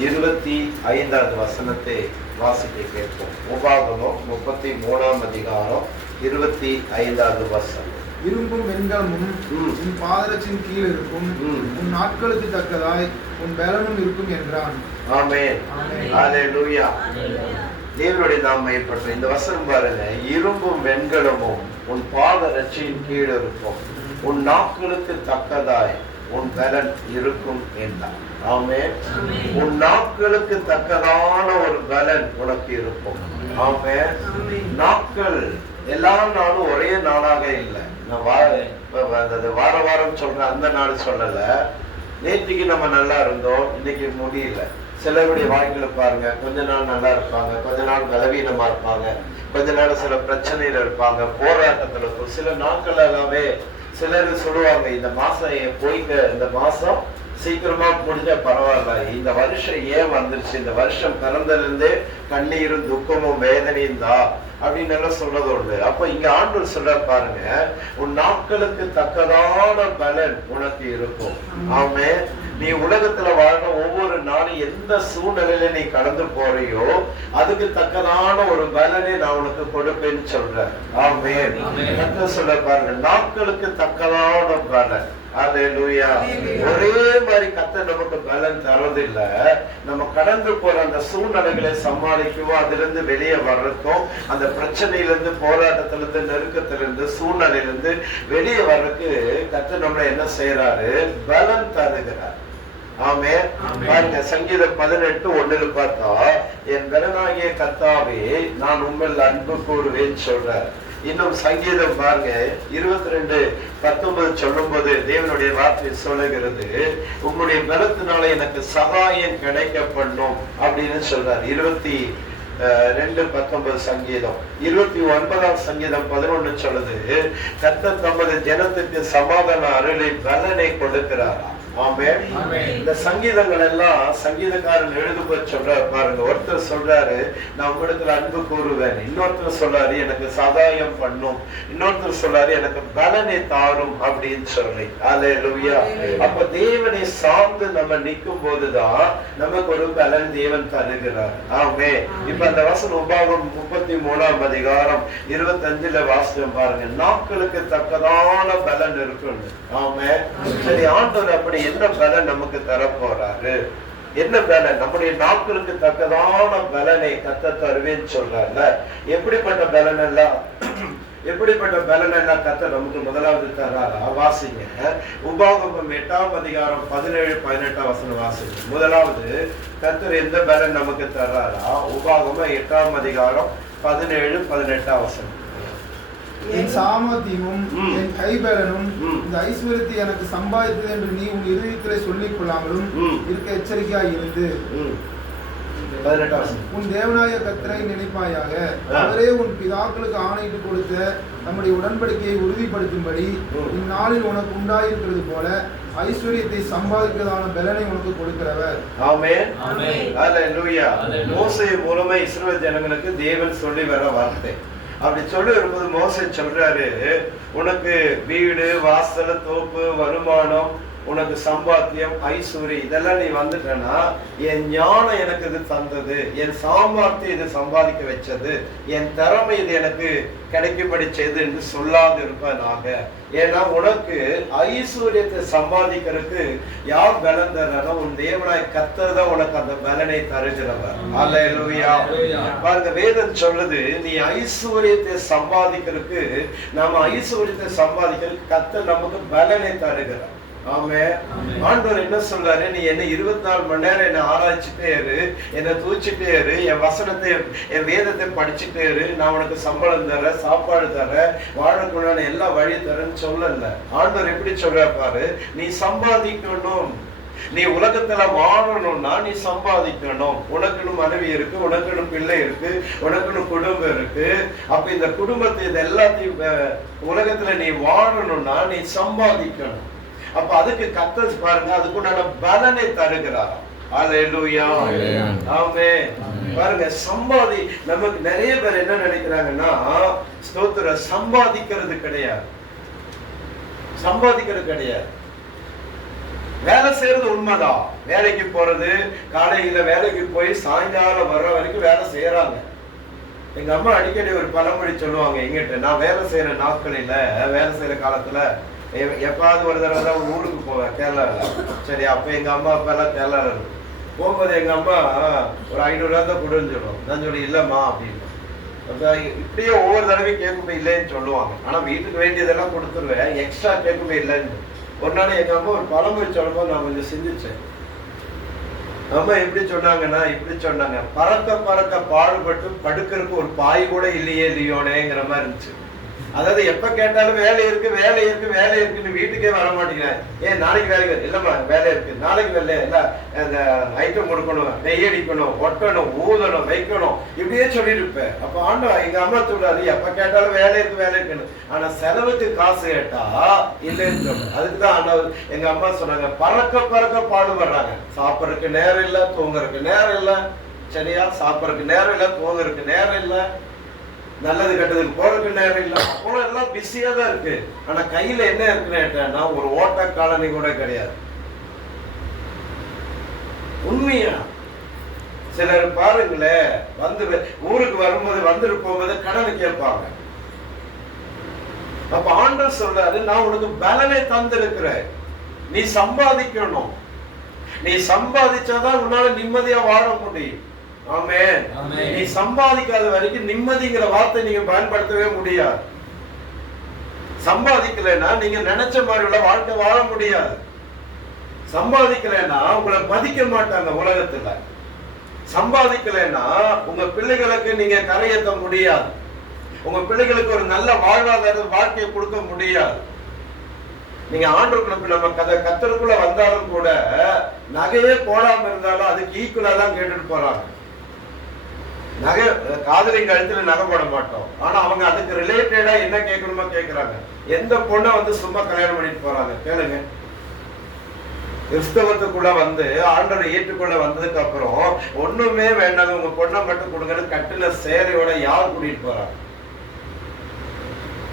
25வது வசனத்தை வாசிக்க கேட்போம். உபாகமம் 33ஆம் அதிகாரம் 25வது வசனம். இரும்பும் வெண்கலமும் உன் பாதரட்சின் கீழ் இருக்கும், உன் நாட்களுக்கு தக்கதாய் உன் பலனும் இருக்கும் என்றான். ஆமென். ஹல்லேலூயா. தேவனுடைய நாமத்தை பற்றி இந்த வசனம் பாருங்க. இரும்பும் வெண்கலமும் உன் பாதரட்சியின் கீழ் இருக்கும், உன் நாட்களுக்கு தக்கதாய் உன் பலன் இருக்கும் என்றான். ஆமென். உன் நாட்களுக்கு தக்கதான ஒரு பலன் உனக்கு இருக்கும். ஆமென். நாட்கள் எல்லா நாளும் ஒரே நாளாக இல்லை. நான் வார வாரம் சொல்றேன், அந்த நாள் சொல்லல. நேற்றுக்கு நம்ம நல்லா இருந்தோம், இன்னைக்கு முடியல. சிலருடைய வாழ்க்கையில பாருங்க, கொஞ்ச நாள் நல்லா இருப்பாங்க, கொஞ்ச நாள் பலவீனமா இருப்பாங்க, கொஞ்ச நாள் சில பிரச்சனையில இருப்பாங்க, போராட்டத்துல இருக்கும். சில நாட்கள் எல்லாமே சிலர் சொல்லுவாங்க, இந்த மாசம் போய்க்க, இந்த மாசம் சீக்கிரமா முடிஞ்சா பரவாயில்ல, இந்த வருஷம் ஏன் வந்துருச்சு, இந்த வருஷம் பிறந்திலிருந்தே கண்ணீரும் துக்கமும் வேதனையும் தான் அப்படின்னு எல்லாம் சொல்றது உண்டு. அப்ப இங்க ஆண்டவர் சொல்ற பாருங்க, உன் நாட்களுக்கு தக்கதான பலன் உனக்கு இருக்கும். ஆமே. நீ உலகத்துல வாழ்ற ஒவ்வொரு நாளும் எந்த சூழ்நிலையில நீ கடந்து போறியோ அதுக்கு தக்கதான ஒரு பலனை நான் உனக்கு கொடுப்பேன்னு சொல்றேன். ஆமே. சொல்ல பாருங்க, நாட்களுக்கு தக்கதான பலன். ஹல்லேலூயா. ஒரே மாதிரி கர்த்தர் நமக்கு பலன் தரதில்லை. நம்ம கடந்து போற அந்த சூழ்நிலைகளை சமாளிக்கவும், அதுல இருந்து வெளியே வர்றதுக்கும், அந்த பிரச்சனையிலிருந்து, போராட்டத்திலிருந்து, நெருக்கத்திலிருந்து, சூழ்நிலையிலிருந்து வெளியே வர்றதுக்கு கர்த்தர் நம்மள என்ன செய்யறாரு? பலன் தருகிறார். ஆமே. பாருங்க, சங்கீதம் 18:1 பார்த்தா, என் பலனாகிய கர்த்தாவே நான் உம்மில் அன்பு கூறுவேன்னு சொல்றார். இன்னும் சங்கீதம் பாருங்க 22:19 சொல்லும் போது தேவனுடைய வார்த்தை சொல்லுகிறது, உங்களுடைய பலத்தினால எனக்கு சகாயம் கிடைக்க பண்ணும் அப்படின்னு சொல்றார். 22:19 சங்கீதம். 29ஆம் சங்கீதம் 11 சொல்லுது, கர்த்தர் தமது ஜனத்துக்கு சமாதான அருளை பலனை கொடுக்கிறாரா. ஆமென். இந்த சங்கீதங்கள் எல்லாம் சங்கீதக்காரன் எழுதுப சொல்றாரு பாருங்க. ஒருத்தர் சொல்றாரு, நான் உங்களிடத்துல அன்பு கூறுவேன், இன்னொருத்தர் சொல்றாரு எனக்கு சகாயம் பண்ணும், இன்னொருத்தர் சொல்றாரு எனக்கு பலனை தாரும் அப்படின்னு சொல்லி. ஹல்லேலூயா. அப்ப தேவனை சார்ந்து நம்ம நிற்கும் போதுதான் நமக்கு ஒரு பலன் தேவன் தருகிறார். ஆமே. இப்ப அந்த வசனம் உபாகம் 33ஆம் அதிகாரம் 25 வாசகம் பாருங்க, நாட்களுக்கு தக்கதான பலன் இருக்கும். ஆமே. சரி, ஆண்டவர் அப்படி என்ன பலன் நமக்கு தர போறாரு? என்ன பலன்? நம்முடைய நாட்களுக்கு தக்கதான பலனை கர்த்தர் தருவேன்னு சொல்றாருல. எப்படிப்பட்ட பலன் எல்லாம் கர்த்தர் நமக்கு முதலாவது தராரா? வாசிங்க. உபாகமம் 8ஆம் அதிகாரம் 17-18 வசனம் வாசிங்க. முதலாவது கர்த்தர் எந்த பலன் நமக்கு தராரா? உபாகமம் 8ஆம் அதிகாரம் 17-18 வசனம். என் சாமர்த்தியமும் என் கைபலனும் இந்த ஐஸ்வர்யத்தை எனக்கு சம்பாதித்தது என்று நீ உன் இருதயத்திலே சொல்லிக் கொள்ளாமலும் இருக்க எச்சரிக்கையாய் இருந்து உன் தேவனாய கர்த்தரை நினைப்பாயாக. அவரே உன் பிதாக்களுக்கு ஆணையிட்டு கொடுத்த நம்முடைய உடன்படிக்கையை உறுதிப்படுத்தும்படி இந்நாளில் உனக்கு உண்டாயிருக்கிறது போல ஐஸ்வர்யத்தை சம்பாதிக்கிறதான பலனை உனக்கு கொடுக்கிறவர். ஆமென். ஹல்லேலூயா. மோசே மூலமா இஸ்ரவேல் ஜனங்களுக்கு தேவன் சொல்லி வர வார்த்தை. அப்படி சொல்லி வரும்போது மோசே சொல்றாரு, உனக்கு வீடு, வாசல், தோப்பு, வருமானம், உனக்கு சம்பாத்தியம், ஐஸ்வர்யம் இதெல்லாம் நீ வந்துட்டனா, என் ஞானம் எனக்கு இது தந்தது, என் சாமர்த்தியம் இது சம்பாதிக்க வச்சது, என் திறமை இது எனக்கு கிடைக்கும்படி செய்து என்று சொல்லாது இருப்பனாக. ஏன்னா உனக்கு ஐஸ்வர்யத்தை சம்பாதிக்கிறதுக்கு யார் பலன் தர்றாரோ உன் தேவனாய் கர்த்தர் தான் உனக்கு அந்த பலனை தருகிறவர். ஹல்லேலூயா. பாருங்க, வேதம் சொல்லுது, நீ ஐஸ்வர்யத்தை சம்பாதிக்கிறதுக்கு, நாம ஐஸ்வர்யத்தை சம்பாதிக்கிறதுக்கு கர்த்தர் நமக்கு பலனை தருகிறார். ஆமே. ஆண்டவர் என்ன சொல்றாரு? நீ என்ன 24 மணி நேரம் என்ன ஆராய்ச்சிட்டே இரு, என்ன தூச்சிட்டே இரு, என் வசனத்தை, என் வேதத்தை படிச்சுட்டே இரு, நான் உனக்கு சம்பளம் தரேன், சாப்பாடு தரேன், வாழக்கூடாது எல்லா வழி தரேன்னு சொல்லல. ஆண்டவர் எப்படி சொல்ற பாரு, நீ சம்பாதிக்கணும், நீ உலகத்துல வாழணும்னா நீ சம்பாதிக்கணும். உனக்குன்னு மனைவி இருக்கு, உனக்குன்னு பிள்ளை இருக்கு, உனக்குன்னு குடும்பம் இருக்கு. அப்ப இந்த குடும்பத்தை இது எல்லாத்தையும் உலகத்துல நீ வாழணும்னா நீ சம்பாதிக்கணும். அப்ப அதுக்கு கர்த்தர் பாருங்க, அதுக்குண்டான பலனை தருகிறாராம். ஹல்லேலூயா. ஆமென். பாருங்க, சம்பாதி நமக்கு நிறைய பேர் என்ன நினைக்கிறாங்கன்னா, ஸ்தோத்திர சம்பாதிக்கிறது கிடையாது. வேலை செய்யறது உண்மைதான். வேலைக்கு போறது, காலையில வேலைக்கு போய் சாயங்காலம் வர்ற வரைக்கும் வேலை செய்யறாங்க. எங்க அம்மா அடிக்கடி ஒரு பழமொழி சொல்லுவாங்க எங்கிட்ட, நான் வேலை செய்யற நாட்களில, வேலை செய்யற காலத்துல எப்பாவது ஒரு தடவை தான் ஊருக்கு போவேன் கேரளாவில். சரி, அப்ப எங்க அம்மா அப்பா எல்லாம் கேரளாவில் இருக்கும். போகும்போது எங்க அம்மா ஒரு 500 ரூபா தான் கொடுன்னு சொல்லுவோம். நான் சொல்லி இல்லம்மா அப்படின்னு. இப்படியே ஒவ்வொரு தடவையும் கேட்கும்போது இல்லைன்னு சொல்லுவாங்க. ஆனா வீட்டுக்கு வேண்டியதெல்லாம் கொடுத்துருவேன், எக்ஸ்ட்ரா கேட்கும்போது இல்லைன்னு. ஒரு நாள் எங்க அம்மா ஒரு பழமொழி சொல்லும்போது நான் கொஞ்சம் சிந்திச்சேன். அம்மா எப்படி சொன்னாங்கன்னா, இப்படி சொன்னாங்க, பறக்க பறக்க பாடுபட்டு படுக்கிறதுக்கு ஒரு பாய் கூட இல்லையே லியோனேங்கிற மாதிரி இருந்துச்சு. அதாவது எப்ப கேட்டாலும் வேலை இருக்கு வேலை இருக்கு வேலை இருக்குன்னு வீட்டுக்கே வர மாட்டேங்கிறேன். ஏன் நாளைக்கு வேலைக்கு இல்லம்மா வேலை இருக்கு, நாளைக்கு வேலை இல்ல, அந்த ஐட்டம் கொடுக்கணும், நெய்யடிக்கணும், ஒட்டணும், ஊதணும், வைக்கணும், இப்படியே சொல்லிட்டு இருப்பேன். அப்ப ஆண்டவன் எங்க அம்மா சொல்றாரு, எப்ப கேட்டாலும் வேலை இருக்கு வேலை இருக்குன்னு. ஆனா செலவுக்கு காசு கேட்டா இல்லைன்னு சொல்றேன். அதுக்குதான் ஆண்டவர் எங்க அம்மா சொன்னாங்க, பறக்க பறக்க பாடுபடுறாங்க. சாப்பிடறதுக்கு நேரம் இல்ல, தூங்குறதுக்கு நேரம் இல்ல. சரியா, சாப்பிடறதுக்கு நேரம் இல்ல, தூங்குறதுக்கு நேரம் இல்ல, நல்லது கெட்டதுக்கு போறதுக்கு நேரம் இல்லை. அப்புறம் எல்லாம் பிஸியா தான் இருக்கு. ஆனா கையில என்ன இருக்குன்னு ஒரு ஓட்ட காலனி கூட கிடையாது. உண்மையா சிலர் பாருங்களேன், வந்து ஊருக்கு வரும்போது வந்துட்டு போகும்போது கடன் கேட்பாங்க. அப்ப ஆண்டவர் சொல்றாரு, நான் உனக்கு பலனை தந்திருக்கிறேன், நீ சம்பாதிக்கணும். நீ சம்பாதிச்சாதான் உன்னால நிம்மதியா வாழ முடியும். ஆமென். நீ சம்பாதிக்காத வரைக்கும் நிம்மதிங்கிற வார்த்தை நீங்க பயன்படுத்தவே முடியாது. சம்பாதிக்கலைன்னா நீங்க நினைச்ச மாதிரி உள்ள வாழ்க்கை வாழ முடியாது. சம்பாதிக்கலைன்னா உங்களை மதிக்க மாட்டாங்க உலகத்துல. சம்பாதிக்கலைன்னா உங்க பிள்ளைகளுக்கு நீங்க கரையேற்ற முடியாது. உங்க பிள்ளைகளுக்கு ஒரு நல்ல வாழ்வாதார வாழ்க்கையை கொடுக்க முடியாது. நீங்க ஆண்டுக்குள்ள நம்ம கத்தருக்குள்ள வந்தாலும் கூட நகையே போடாம இருந்தாலும் அதுக்கு ஈக்குவலா தான் கேட்டுட்டு போறாங்க. நகை காதலி கழுத்துல நகை போட மாட்டோம், ஆனா அவங்க அதுக்கு ரிலேட்டடா என்ன கேட்கணுமோ கேட்கறாங்க. எந்த பொண்ணை வந்து சும்மா கல்யாணம் பண்ணிட்டு போறாங்க கேளுங்க. கிறிஸ்தவத்துக்குள்ள வந்து ஆண்டவரை ஏற்றுக்கொள்ள வந்ததுக்கு அப்புறம் ஒண்ணுமே வேண்டாம், உங்க பொண்ணை மட்டும் கொடுங்கன்னு கட்டுல சேரையோட யார் கூட்டிட்டு போறாங்க?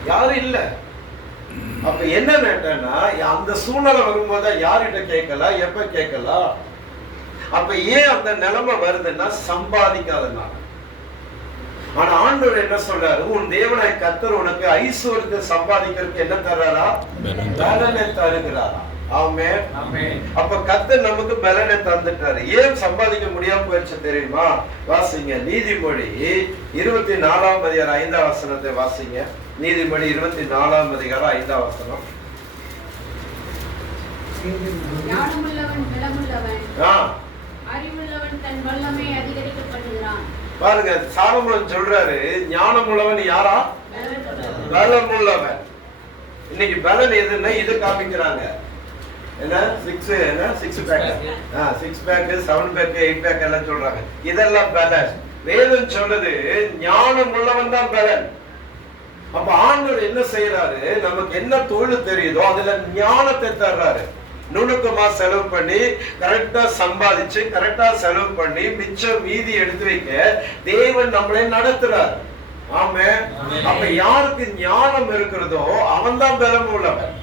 யாரும் இல்ல. அப்ப என்ன வேண்டாம்னா, அந்த சூழ்நிலை வரும்போது யார்கிட்ட கேட்கலாம், எப்ப கேட்கலாம்? அப்ப ஏன் அந்த நிலைமை வருதுன்னா சம்பாதிக்காதனால. ஆனா ஆண்டவர் என்ன சொல்றாரு, உன் தேவனாய் கர்த்தர் உனக்கு ஐஸ்வர்யத்தை சம்பாதிக்கிறதுக்கு என்ன தர்றாரா? பலனை தருகிறாரா? ஆமென். அப்ப கர்த்தர் நமக்கு பலனை தந்துட்டாரு. ஏன் சம்பாதிக்க முடியாம போயிடுச்சு தெரியுமா? வாசிங்க நீதிமொழி 24ஆம் அதிகாரம் 5ஆம் வசனத்தை வாசிங்க. நீதிமொழி 24ஆம் அதிகாரம் 5ஆம் வசனம். பாருங்க, சாலமோன் சொல்றாரு, ஞானமுள்ளவன் யாரா? பலமுள்ளவன். இன்னைக்கு பலன் எதுன்னா இது காமிக்கிறாங்க. என்ன 6 பேக், 7 பேக், 8 பேக் எல்லாம் சொல்றாங்க. இதெல்லாம் பலன். வேதம் சொல்றது ஞானம் உள்ளவன் தான் பலன். அப்ப ஆண்டவர் என்ன செய்யறாரு, நமக்கு என்ன தொழில் தெரியுதோ அதுல ஞானத்தை தர்றாரு. நுணுக்கமா செலவு பண்ணி கரெக்டா சம்பாதிச்சு கரெக்டா செலவு பண்ணி மிச்சம் மீதி எடுத்து வைக்க தேவன் நம்மளை நடத்துறார். ஆமென். அப்ப யாருக்கு ஞானம் இருக்கிறதோ அவன் தான் பலம் உள்ளவன்.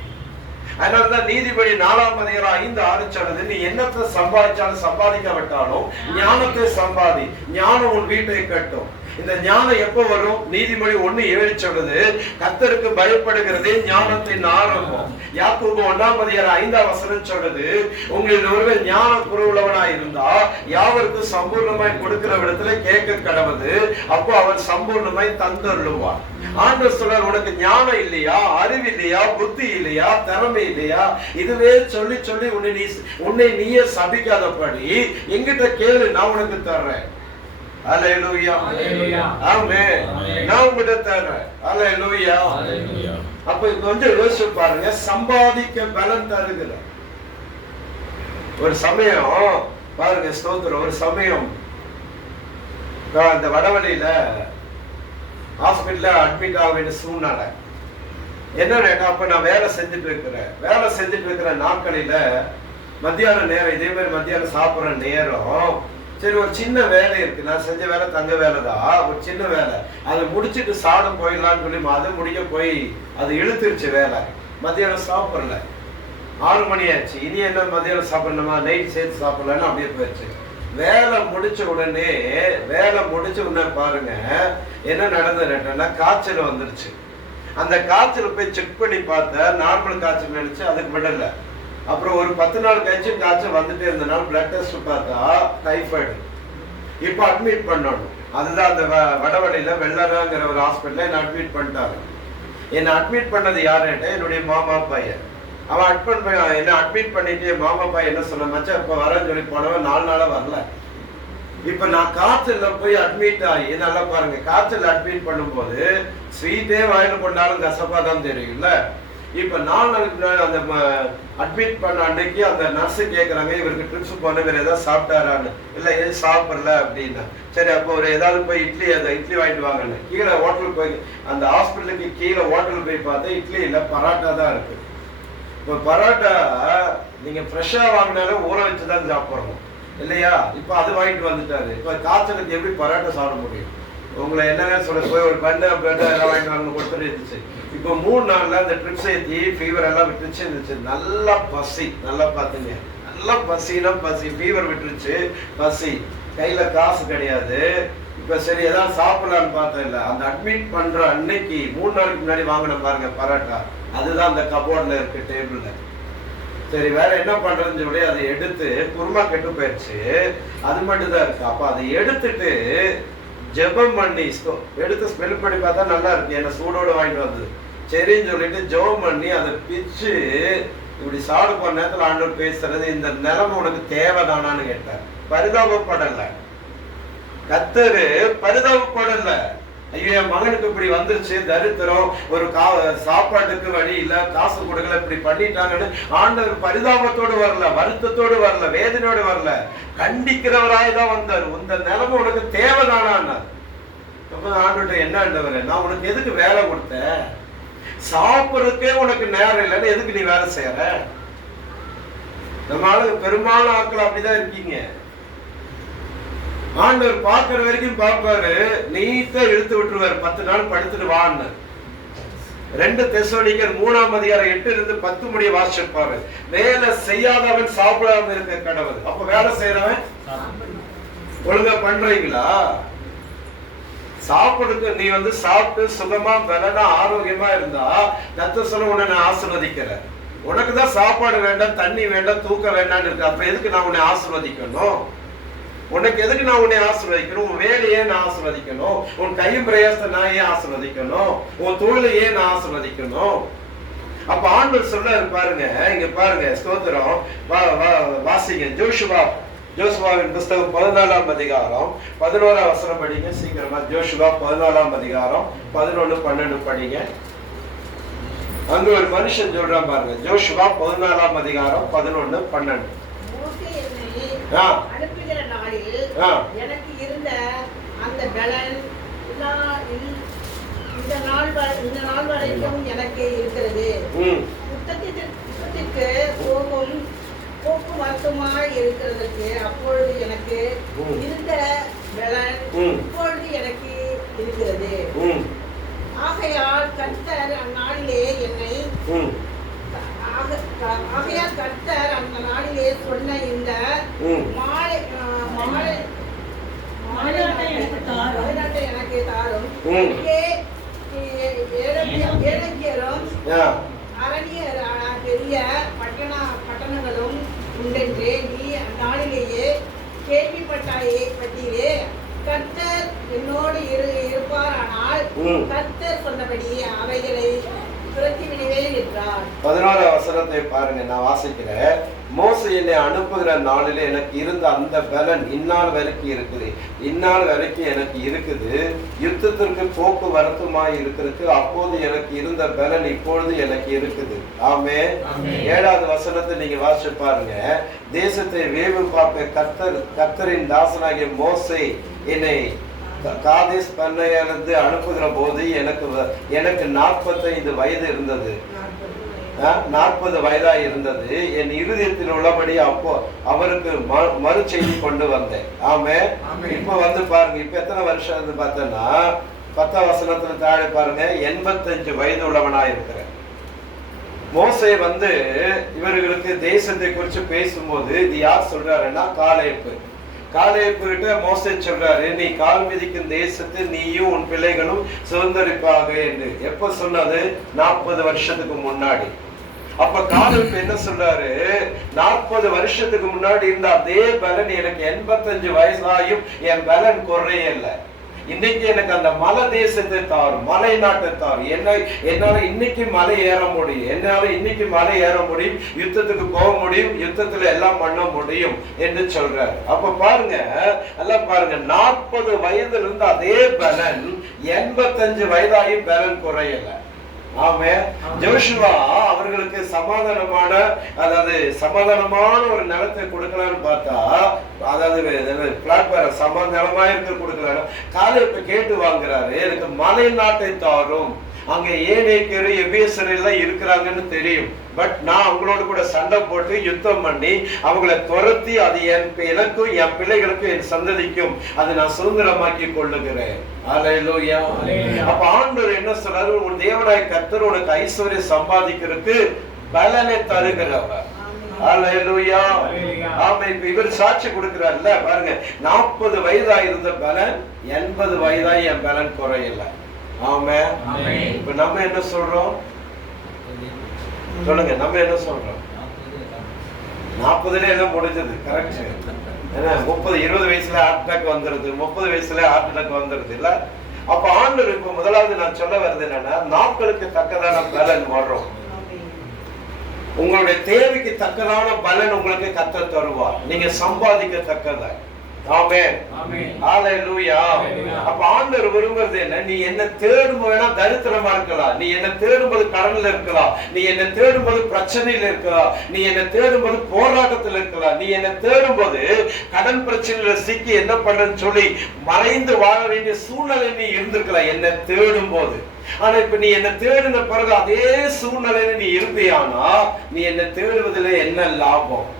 அதனாலதான் நீதிபதி 4ஆம் அதிகாரம் 5-6 சொல்றது, நீ என்னத்தை சம்பாதிச்சாலும் சம்பாதிக்காவிட்டாலும் ஞானத்தை சம்பாதி, ஞானம் உன் வீட்டை கட்டும். இந்த ஞானம் எப்ப வரும்? நீதிமொழி 1:7 சொல்றது, கர்த்தருக்கு பயப்படுகிறதே ஞானத்தின் ஆரம்பம். யாக்கோபு 1ஆம் அதிகாரம் 5ஆம் வசனம் சொல்றது, உங்களில் ஒருவர் ஞான குறைவுள்ளவனாய் இருந்தா யாவருக்கு சம்பூர்ணமாய் கொடுக்கிற விடத்துல கேட்க கடவுது, அப்போ அவர் சம்பூர்ணமாய் தந்தருளுவார். ஆண்டவர் சொல்றார், உனக்கு ஞானம் இல்லையா, அறிவு இல்லையா, புத்தி இல்லையா, திறமை இல்லையா, இதுவே சொல்லி சொல்லி உன்னை நீயே சபிக்காதபடி என்கிட்ட கேளு, நான் உனக்கு தர்றேன். அல்லேலூயா. ஆமென். நான் உங்ககிட்ட தர்றேன். அல்லேலூயா. அப்ப கொஞ்சம் யோசிச்சு பாருங்க, சம்பாதிக்க பலன் தருகிற ஒரு சமயம் பாருங்க, ஸ்தோத்திரம். ஒரு சமயம் அந்த வடவழியில ஹாஸ்பிட்டல்ல அட்மிட் ஆக வேண்டிய சூழ்நிலை. என்ன, அப்ப நான் வேலை செஞ்சுட்டு இருக்கிற நாட்களில மத்தியான நேரம், இதே மாதிரி மத்தியானம் சாப்பிடுற நேரம், சரி ஒரு சின்ன வேலை இருக்கு, நான் செஞ்ச வேலை தங்க வேலை தான், ஒரு சின்ன வேலை, அதை முடிச்சுட்டு சாப்பிட போயிடலான்னு சொல்லி அதை முடிக்க போய் அது இழுத்துருச்சு வேலை. மத்தியானம் சாப்பிடல. 6 மணி ஆச்சு. இனி என்ன மதியம் சாப்பிடணுமா, நைட் சேர்த்து சாப்பிடலான்னு அப்படியே போயிடுச்சு. வேலை முடிச்ச உடனே பாருங்க என்ன நடந்ததுன்னா காய்ச்சல் வந்துருச்சு. அந்த காய்ச்சல் போய் செக் பண்ணி பார்த்தா நார்மல் காய்ச்சல் நினைச்சு அதுக்கு விடல. அப்புறம் ஒரு 10 நாள் கழிச்சு காய்ச்சல் வந்துட்டே இருந்தனால பிளட் டெஸ்ட் பார்த்தா டைஃபாய்டு. இப்போ அட்மிட் பண்ணணும். அதுதான் அந்த வடவழியில வெள்ளராங்கிற ஒரு ஹாஸ்பிட்டல்ல என்ன அட்மிட் பண்ணிட்டாங்க. என்னை அட்மிட் பண்ணது யாருன்னா என்னுடைய மாமா பையன். அவன் என்ன அட்மிட் பண்ணிட்டு மாமா பையன் என்ன சொன்ன, மச்சான் இப்ப வரேன்னு சொல்லி போனவன் 4 நாளா வரல. இப்ப நான் காய்ச்சல்ல போய் அட்மிட் ஆகி, நல்லா பாருங்க, காய்ச்சல் அட்மிட் பண்ணும்போது ஸ்வீட்டே வாயில கொண்டாலும் கசப்பா தான் தெரியும்ல. இப்ப 4 நாளுக்கு முன்னாடி அந்த அட்மிட் பண்ண அன்னைக்கு அந்த நர்ஸ் கேட்கறாங்க, இவருக்கு ட்ரிப்ஸ் போன வேற ஏதாவது சாப்பிட்டாரான்னு. இல்ல எதுவும் சாப்பிடல அப்படின்னா, சரி அப்போ ஒரு ஏதாவது போய் இட்லி வாங்கிட்டு வாங்கன்னு கீழே ஹோட்டலுக்கு போய், அந்த ஹாஸ்பிட்டலுக்கு கீழே ஹோட்டலுக்கு போய் பார்த்தா இட்லி இல்ல பரோட்டா தான் இருக்கு. இப்போ பரோட்டா நீங்க ஃப்ரெஷ்ஷா வாங்கினாலும் ஊற வச்சுதான் சாப்பிடணும் இல்லையா? இப்போ அது வாங்கிட்டு வந்துட்டாரு. இப்போ காய்ச்சலுக்கு எப்படி பரோட்டா சாப்பிட முடியும்? உங்களை என்னங்க சொல்ல, போய் ஒரு பண்ணு பிரெட் எல்லாம் வாங்கிட்டு வாங்க கொடுத்துட்டு இருந்துச்சு. இப்போ 3 நாள்ல அந்த ட்ரிப்ஸ் ஏற்றி ஃபீவர் எல்லாம் விட்டுருச்சு இருந்துச்சு. நல்லா பசி, நல்லா பார்த்துங்க, நல்லா பசி, ஃபீவர் விட்டுருச்சு, பசி, கையில காசு கிடையாது. இப்ப சரி ஏதாவது சாப்பிடலான்னு பார்த்தா இல்ல. அந்த அட்மிட் பண்ற அன்னைக்கு 3 நாளுக்கு முன்னாடி வாங்கின பாருங்க பரோட்டா, அதுதான் அந்த கபோர்ட்ல இருக்கு டேபிள்ல. சரி வேற என்ன பண்றதுன்னு சொல்லி அதை எடுத்து, குருமா கெட்டு போயிடுச்சு, அது மட்டும் தான் இருக்கு. அப்ப அதை எடுத்துட்டு ஜெபம் பண்ணி எடுத்து ஸ்மெல் பண்ணி பார்த்தா நல்லா இருக்கு, என்ன சூடோட வாங்கிட்டு வந்தது. சரின்னு சொல்லிட்டு ஜெபம் பண்ணி அதை பிச்சு இப்படி சாப்பிட போற நேரத்துல ஆண்டவர் பேசுறது, இந்த நிலைமை உனக்கு தேவைதானான்னு கேட்டார். பரிதாபப்படல, கர்த்தரு பரிதாபப்படல. ஐயோ என் மகனுக்கு இப்படி வந்துருச்சு, தரித்திரம், ஒரு சாப்பாட்டுக்கு வழி இல்ல, காசு கொடுக்கல, இப்படி பண்ணிட்டாங்கன்னு ஆண்டவர் பரிதாபத்தோடு வரல, வருத்தத்தோடு வரல, வேதனையோடு வரல, கண்டிக்கிறவராய்தான் வந்தார். இந்த நிலைமை உனக்கு தேவைதானா? ஆண்டவர்கிட்ட என்ன ஆண்டவர், நான் உனக்கு எதுக்கு வேலை கொடுத்தேன்? சாப்பிட்றதுக்கே உனக்கு நேரம் இல்லைன்னு எதுக்கு நீ வேலை செய்யற? நம்ம ஆளுங்க பெரும்பாலும் ஆட்கள் அப்படிதான் இருக்கீங்க. ஆண்டவர் பார்க்கிற வரைக்கும் பார்ப்பாரு, நீட்டா இழுத்து விட்டுருவாரு, 10 நாள் படுத்துட்டு வான்னு. 2 தெசலோனிக்கர் 3ஆம் அதிகாரம் 8-10 முடிய வாசிப்பாரு. வேலை செய்யாதவன் சாப்பிடாம இருக்க கடவுள். அப்ப வேலை செய்யறவன் ஒழுங்கா பண்றீங்களா? சாப்பிடுக்கு நீ சாப்பிட்டு சுகமா பலனா ஆரோக்கியமா இருந்தா கர்த்தர் சொல்ல உன்னை நான் ஆசீர்வதிக்கிறேன். உனக்குதான் சாப்பாடு வேண்டாம், தண்ணி வேண்டாம், தூக்கம் வேண்டாம்னு இருக்கு. அப்ப எதுக்கு நான் உன்னை ஆசீர்வதிக்கணும்? உனக்கு எதுக்கு நான் உன்னை ஆசீர்வதிக்கணும்? உன் வேலையே நான் ஆசீர்வதிக்கணும், உன் கையும் பிரயாசத்தை நான் ஏன் ஆசீர்வதிக்கணும், உன் தொழிலையே நான் ஆசீர்வதிக்கணும். அப்ப ஆண்டவர் சொல்ல பாருங்க, இங்க பாருங்க, ஸ்தோத்திரம், வாசிங்க. ஜோசுவாவின் புஸ்தகம் 14ஆம் அதிகாரம் 11ஆம் வசனம் படிங்க சீக்கிரமா. ஜோசுவா 14ஆம் அதிகாரம் 11, 12 படிங்க. அங்க ஒரு மனுஷன் சொல்றான் பாருங்க. ஜோசுவா 14ஆம் அதிகாரம் 11, 12. அனுப்புகிற நாளில் எனக்கு இருந்த அந்த பலன் இந்த நாள் வரைக்கும் எனக்கு இருக்கிறது. யுத்தத்திற்கு போகும் போக்குவரத்துமாய் இருக்கிறதுக்கு அப்பொழுது எனக்கு இருந்த பலன் இப்பொழுது எனக்கு இருக்கிறது. ஆகையால் கர்த்தர் அந்நாளிலே என்னை கர்த்தர் அந்த நாளிலே சொன்ன இந்த மாநாட்டை எனக்கு தாரும். ஏழக்கியரும் அரணியர் பெரிய பட்டணங்களும் உண்டென்று நீ அந்நாளிலேயே கேள்விப்பட்டாயே பற்றியே. கர்த்தர் என்னோடு இருப்பாரானால் கர்த்தர் சொன்னபடி அவைகளை 11ஆம் வசனத்தை பாருங்க, நான் வாசிக்கிறேன். மோசே என்னை அனுப்புகிற நாளிலே எனக்கு இருந்த அந்த பலன் இந்நாள் வரைக்கும் இருக்குது, இந்நாள் வரைக்கும் எனக்கு இருக்குது. யுத்தத்திற்கு போக்குவரத்துமாய் இருக்கிறதுக்கு அப்போது எனக்கு இருந்த பலன் இப்பொழுது எனக்கு இருக்குது. ஆமே. 7ஆவது வசனத்தை நீங்க வாசிச்சு பாருங்க. தேசத்தை வேவு பார்க்க கர்த்தரின் தாசனாகிய மோசே என்னை காதேஸ் பண்ணையிலிருந்து அனுப்புகிற போது எனக்கு 45 வயது இருந்தது, 40 வயதா இருந்தது. என் இருதயத்தில் உள்ளபடி அப்போ அவருக்கு மறு செய்தி கொண்டு வந்தேன். ஆமே. இப்ப பாருங்க, இப்ப எத்தனை வருஷம் பார்த்தோன்னா 10ஆம் வசனத்துல தாழ பாருங்க, 85 வயது உள்ளவனா இருக்கிறேன். மோசே இவர்களுக்கு தேசத்தை குறித்து பேசும்போது இது யார் சொல்றாருன்னா காலேப்பு. காலேப்பு கிட்ட மோசே சொல்றாரு, நீ கால் மிதிக்கும் தேசத்தை நீயும் உன் பிள்ளைகளும் சுதந்திரிப்பாக என்று. எப்ப சொன்னது? 40 வருஷத்துக்கு முன்னாடி. அப்ப காலேப்பு என்ன சொல்றாரு, 40 வருஷத்துக்கு முன்னாடி இருந்த அதே பலன் எனக்கு 85 வயசாயும் என் பலன் குறையல. இன்னைக்கு எனக்கு அந்த மலை தேசத்தை தாரும், மலை நாட்டை தாரும். என்னால இன்னைக்கு மலை ஏற முடியும், என்னால இன்னைக்கு மலை ஏற முடியும், யுத்தத்துக்கு போக முடியும், யுத்தத்துல எல்லாம் பண்ண முடியும் என்று சொல்றாரு. அப்ப பாருங்க, எல்லாம் பாருங்க, 40 வயதுல இருந்து அதே பலன் 85 வயதாயும் பலன் குறையல. ஆமே. ஜோஷுவா அவர்களுக்கு சமாதானமான ஒரு நிலத்தை கொடுக்கலான்னு பார்த்தா, அதாவது சமாதானமா இருக்க கொடுக்கல. காலேப்பு கேட்டு வாங்குறாரு, எனக்கு மலை நாட்டை தாரும். அங்க ஏனேக்கர் எபேசர் எல்லாம் இருக்கிறாங்கன்னு தெரியும். பட் நான் அவங்களோட கூட சண்டை போட்டு யுத்தம் பண்ணி அவங்களை துரத்தி அது எனக்கும் என் பிள்ளைகளுக்கும் என் சந்ததிக்கும் அதை நான் சுதந்திரமாக்கி கொள்ளுகிறேன். அல்லேலூயா. அப்ப ஆண்டவர் என்ன சொல்றாரு, உன் தேவனாய கர்த்தர் உனக்கு ஐஸ்வர்யம் சம்பாதிக்கிறதுக்கு பலனை தருகிறவர். அல்லேலூயா. ஆமா. இப்ப இவர் சாட்சி கொடுக்கிறார்ல, பாருங்க, 40 வயதா இருந்த பலன் 80 வயதாய் என் பலன் குறையல. ஆமே. இப்ப நம்ம என்ன சொல்றோம் சொல்லுங்க, நம்ம என்ன சொல்றோம்? 40ல எல்லாம் முடிஞ்சது. கரெக்ட். ஏன்னா 30-20 வயசுல ஹார்ட் அட்டாக் வந்துருது, 30 வயசுல ஹார்ட் அட்டாக் வந்துருது இல்ல. அப்ப ஆண்டவர் இப்ப முதலாவது நான் சொல்ல வர்றது என்னன்னா, நாட்களுக்கு தக்கதான பலன் வரும். உங்களுடைய தேவைக்கு தக்கதான பலன் உங்களுக்கு கர்த்தர் தருவார், நீங்க சம்பாதிக்கத்தக்கத. ஆமென். ஹல்லேலூயா. அப்ப ஆண்டவர் விரும்புறது என்ன? நீ என்ன தேடும்போது வேணா தரித்திரமா இருக்கலாம், நீ என்ன தேடும்போது கடன்ல இருக்கலாம், நீ என்ன தேடும்போது பிரச்சனையில இருக்கலாம், நீ என்ன தேடும்போது போராட்டத்தில் இருக்கலாம், நீ என்ன தேடும்போது கடன் பிரச்சனையில சிக்கி என்ன பண்றன்னு சொல்லி மறைந்து வாழ வேண்டிய சூழ்நிலை நீ இருந்திருக்கலாம் என்ன தேடும் போது. ஆனா இப்ப நீ என்ன தேடின பிறகு அதே சூழ்நிலையில நீ இருப்பியானா நீ என்ன தேடுவதில் என்ன லாபம்?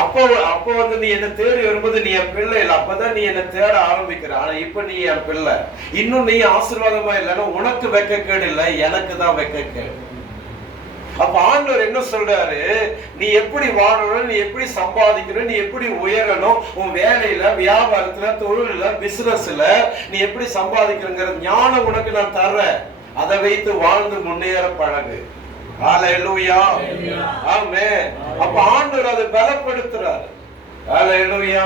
அப்போ நீ என்ன தேடி வரும்போது நீ என் பிள்ளை இல்லை, அப்பதான் நீ என்ன தேட ஆரம்பிக்கிற. ஆனா இப்ப நீ என் பிள்ளை, இன்னும் நீ ஆசீர்வாதமா இல்லைன்னா உனக்கு வெட்கக்கேடு இல்லை, எனக்கு தான் வெட்கக்கேடு. அப்ப ஆண்டவர் என்ன சொல்றாரு, நீ எப்படி வாழணும், நீ எப்படி சம்பாதிக்கணும், நீ எப்படி உயரணும், உன் வேலையில, வியாபாரத்துல, தொழில, பிசினஸ்ல நீ எப்படி சம்பாதிக்கணுங்கிற ஞானம் உனக்கு நான் தர்றேன். அதை வைத்து வாழ்ந்து முன்னேற பழகு. ஹல்லேலூயா. ஆமென். அப்ப ஆண்டவர் அதை பலப்படுத்துறார். ஹல்லேலூயா.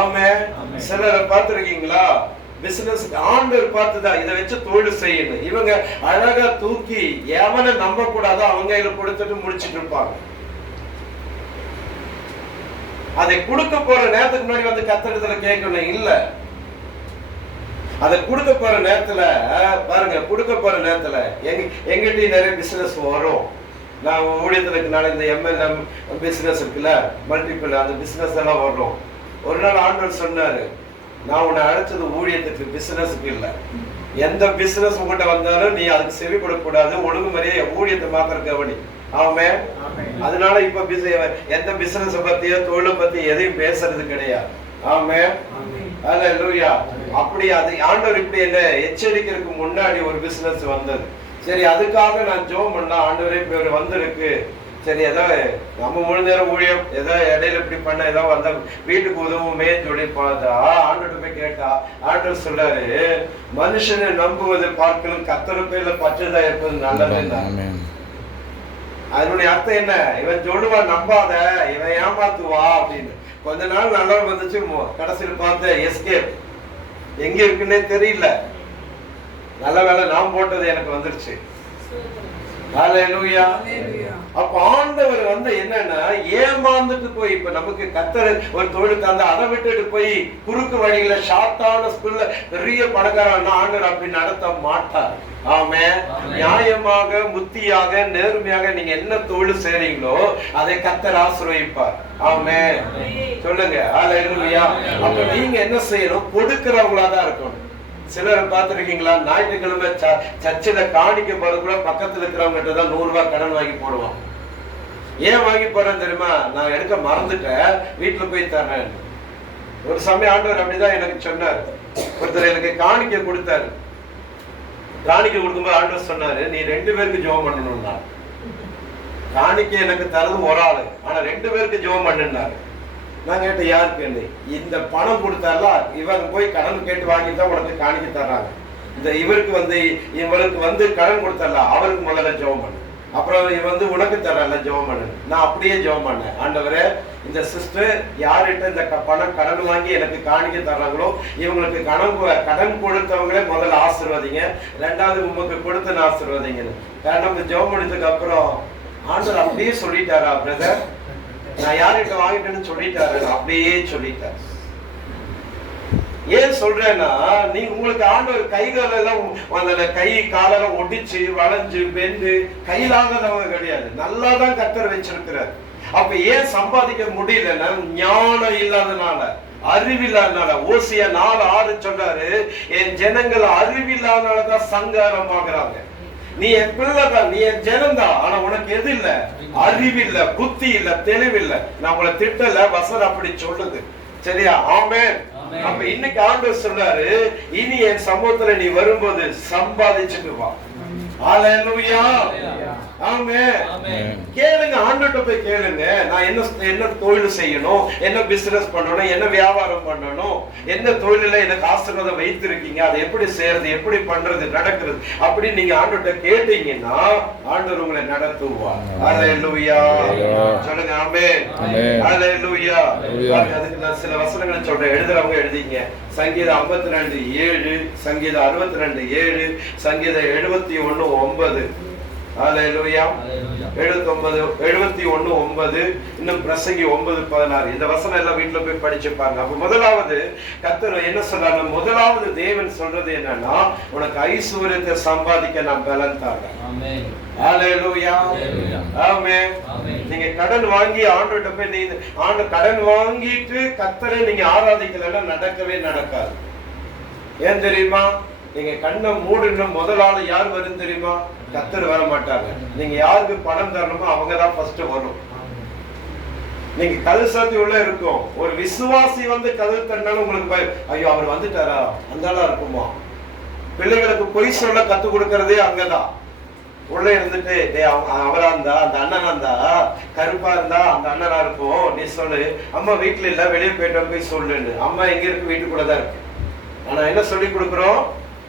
ஆமென். சிலரை பார்த்திருக்கீங்களா, பிசினஸ் ஆண்டவர் பார்த்துதான் இதை வச்சு தொழில் செய்யணும். இவங்க அழகா தூக்கி எவனை நம்ப கூடாதோ அவங்க கையில கொடுத்துட்டு முடிச்சிட்டு இருப்பாங்க. அதை கொடுக்க போற நேரத்துக்கு முன்னாடி வந்து கத்தடத்துல கேட்கணும் இல்ல. அதை கொடுக்க போற நேரத்துல பாருங்க, கொடுக்க போற நேரத்துல எங்கிட்ட நிறைய பிசினஸ் வரும். நான் ஊழியத்துல இருக்கனால இந்த MLM பிசினஸ் இருக்குல்ல, மல்டிபிள் அந்த பிசினஸ் எல்லாம் வரும். ஒரு நாள் ஆண்டவர் சொன்னாரு, நான் உன்னை அழைச்சது ஊழியத்துக்கு, பிசினஸுக்கு இல்ல. எந்த பிசினஸ் உங்ககிட்ட வந்தாலும் நீ அதுக்கு செவி கொடுக்கூடாது, ஒழுங்கு முறையே ஊழியத்தை மாத்திரம் கவனி. ஆமென். அதனால இப்ப எந்த பிசினஸ் பத்தியோ தொழிலை பத்தி எதையும் பேசுறது கிடையாது. ஆமென். ஹல்லேலூயா. அப்படி அது ஆண்டவர் இப்படி என்ன எச்சரிக்கிறதுக்கு முன்னாடி ஒரு பிசினஸ் வந்தது. சரி, அதுக்காக நான் ஜெபம் பண்ண, ஆண்டவரே இப்ப வந்திருக்கு, சரி ஏதோ நம்ம முழு நேரம் ஊழியம் ஏதோ இடையில இப்படி பண்ண ஏதோ வந்த வீட்டுக்கு உதவுமே சொல்லி பார்த்தா ஆண்டவர் போய் கேட்டா ஆண்டவர் சொல்றாரு, மனுஷனை நம்புவது பார்க்கலும் கர்த்தர் பேர்ல பற்றுதா இருப்பது நல்லது. அதனுடைய அர்த்தம் என்ன? இவன் சொல்லுவான் நம்பாத, இவன் ஏமாத்துவா அப்படின்னு. கொஞ்ச நாள் நல்லா வந்துச்சு, கடைசியில் பார்த்த எஸ்கேப் எங்க இருக்குன்னே தெரியல. நல்ல வேலை நான் போட்டது எனக்கு வந்துருச்சு. ஹல்லேலூயா. அப்ப ஆண்டவர் என்னன்னா ஏமாந்துட்டு போய் இப்ப நமக்கு கர்த்தர் ஒரு தொழில் தந்த அதை விட்டுட்டு போய் குறுக்கு வழியில ஷார்ட்டான ஸ்கூல்ல பெரிய பணக்காரன் ஆண்டவர் அப்படி நடத்த மாட்டார். ஆமென். நியாயமாக முத்தியாக நேர்மையாக நீங்க என்ன தொழில் செய்றீங்களோ அதை கர்த்தர் ஆசீர்வதிப்பார். ஆமென். சொல்லுங்க ஹல்லேலூயா. அப்ப நீங்க என்ன செய்யணும்? கொடுக்கிறவங்களா தான் இருக்கணும். சிலரை பார்த்துருக்கீங்களா, ஞாயிற்றுக்கிழமை சர்ச்சில காணிக்க போறது கூட பக்கத்துல இருக்கிறவங்க கிட்ட தான் 100 ரூபாய் கடன் வாங்கி போடுவோம். ஏன் வாங்கி போறேன்னு தெரியுமா? நான் எடுக்க மறந்துட்டேன், வீட்டுல போய் தரேன். ஒரு சமயம் ஆண்டவர் அப்படிதான் எனக்கு சொன்னார். ஒருத்தர் எனக்கு காணிக்க கொடுத்தாரு. காணிக்கை கொடுக்கும்போது ஆண்டவர் சொன்னாரு, நீ 2 பேருக்கு ஜெபம் பண்ணணும்னா. காணிக்கை எனக்கு தரது ஒரு ஆளு, ஆனா 2 பேருக்கு ஜெபம் பண்ணுனாரு. நான் கேட்டேன், யாருக்கு? இந்த பணம் கொடுத்தால இவங்க போய் கடன் கேட்டு வாங்கி தான் உனக்கு காணிக்கை தர்றாங்க. இந்த இவருக்கு கடன் கொடுத்தல அவருக்கு முதல்ல ஜெபம் பண்ணு, அப்புறம் உனக்கு தரல ஜெபம் பண்ணு. நான் அப்படியே ஜெபம் பண்ணேன், ஆண்டவரே இந்த சிஸ்டர் யார்கிட்ட இந்த பணம் கடன் வாங்கி எனக்கு காணிக்க தர்றாங்களோ இவங்களுக்கு கடன் கொடுத்தவங்களே முதல்ல ஆசீர்வதிங்க, 2வது உமக்கு கொடுத்து ஆசீர்வதிங்கன்னு. காரணம் இந்த ஜெபம் பண்ணதுக்கு அப்புறம் ஆண்டவர் அப்படியே சொல்லிட்டாரா பிரதர், நான் யார்கிட்ட வாங்கிட்டேன்னு சொல்லிட்டாரு, அப்படியே சொல்லிட்டாரு. ஏன் சொல்றேன்னா, நீங்க உங்களுக்கு ஆண்டவர் கை காலெல்லாம் அந்த கை காலெல்லாம் ஒடிச்சு வளைஞ்சு பெண்டு கையிலாகாதவங்க கிடையாது, நல்லாதான் கர்த்தர் வச்சிருக்கிறார். அப்ப ஏன் சம்பாதிக்க முடியலன்னா ஞானம் இல்லாதனால, அறிவில்லாதனால. ஓசியா 4:6 சொல்றாரு, என் ஜனங்கள் அறிவில்லாதனாலதான் சங்காரமாகறாங்க. நீ என் பிள்ளைதான், நீ என் ஜனம்தான், ஆனா உனக்கு எது இல்ல? அறிவில்ல, புத்தி இல்ல, தெளிவில்லை. நான் உங்களை திட்டல, வசனம் அப்படி சொல்லுது. சரியா? ஆமென். அப்ப இன்னைக்கு ஆண்டவர் சொல்றாரு, இனி என் சமூகத்துல நீ வரும்போது சம்பாதிச்சுட்டு வா. ஹல்லேலூயா. ஆமென். கேளுங்க, ஆண்டவர்ட்ட போய் கேளுங்க, நான் என்ன தொழில் செய்யணும், என்ன பிசினஸ் பண்ணணும், என்ன வியாபாரம் பண்ணணும், என்ன தொழில எனக்கு ஆசீர்வாதம் வைத்திருக்கீங்க, அதை எப்படி செய்யறது, எப்படி பண்றது, நடக்கிறது அப்படி நீங்க ஆண்டவர்ட்ட கேட்டீங்கன்னா ஆண்டவர் உங்களை நடத்துவார். ஹல்லேலூயா. சொல்லுங்க ஆமென். ஹல்லேலூயா. அதுக்கு நான் சில வசனங்களை சொல்றேன், எழுதுறவங்க எழுதிங்க. சங்கீதம் 52:7, சங்கீதம் 62:7, சங்கீதம் 71:9. ஹல்லேலூயா. 71:9, இன்னும் பிரசங்கி 9:16. இந்த வசனம் எல்லாம் வீட்டுல போய் படிச்சுப்பாங்க. அப்ப முதலாவது கர்த்தர் என்ன சொல்றாங்க? முதலாவது தேவன் சொல்றது என்னன்னா, உனக்கு ஐஸ்வர்யத்தை சம்பாதிக்க நான் பலன் தரேன். ஆமென். ஹல்லேலூயா. ஆமென். நீங்க கடன் வாங்கி ஆண்டவர்ட்ட போய் நீங்க கடன் வாங்கிட்டு கர்த்தரை நீங்க ஆராதிக்கலன்னா நடக்கவே நடக்காது. ஏன் தெரியுமா? நீங்க கண்ணை மூடுன முதல் ஆளு யார் வரும் தெரியுமா? கர்த்தர் வர மாட்டாங்க. நீங்க யாருக்கு பணம் தரணுமோ அவங்கதான் ஃபர்ஸ்ட் வரும். நீங்க கதவு சாத்தி உள்ள இருக்கும். ஒரு விசுவாசி கதவு தட்டினாலும் உங்களுக்கு ஐயோ அவர் வந்துட்டாரா, அந்த ஆளா இருக்குமா? பிள்ளைகளுக்கு பொய் சொல்ல கத்து கொடுக்கறதே அங்கதான். உள்ள இருந்துட்டு அவரா இருந்தா, அந்த அண்ணனா இருந்தா, கருப்பா இருந்தா அந்த அண்ணனா இருக்கும், நீ சொல்லு. அம்மா வீட்டுல இல்ல, வெளியே போயிட்டு போய் சொல்லுன்னு. அம்மா எங்க இருக்கு? வீட்டுக்குள்ளதான் இருக்கு. ஆனா என்ன சொல்லி கொடுக்குறோம்?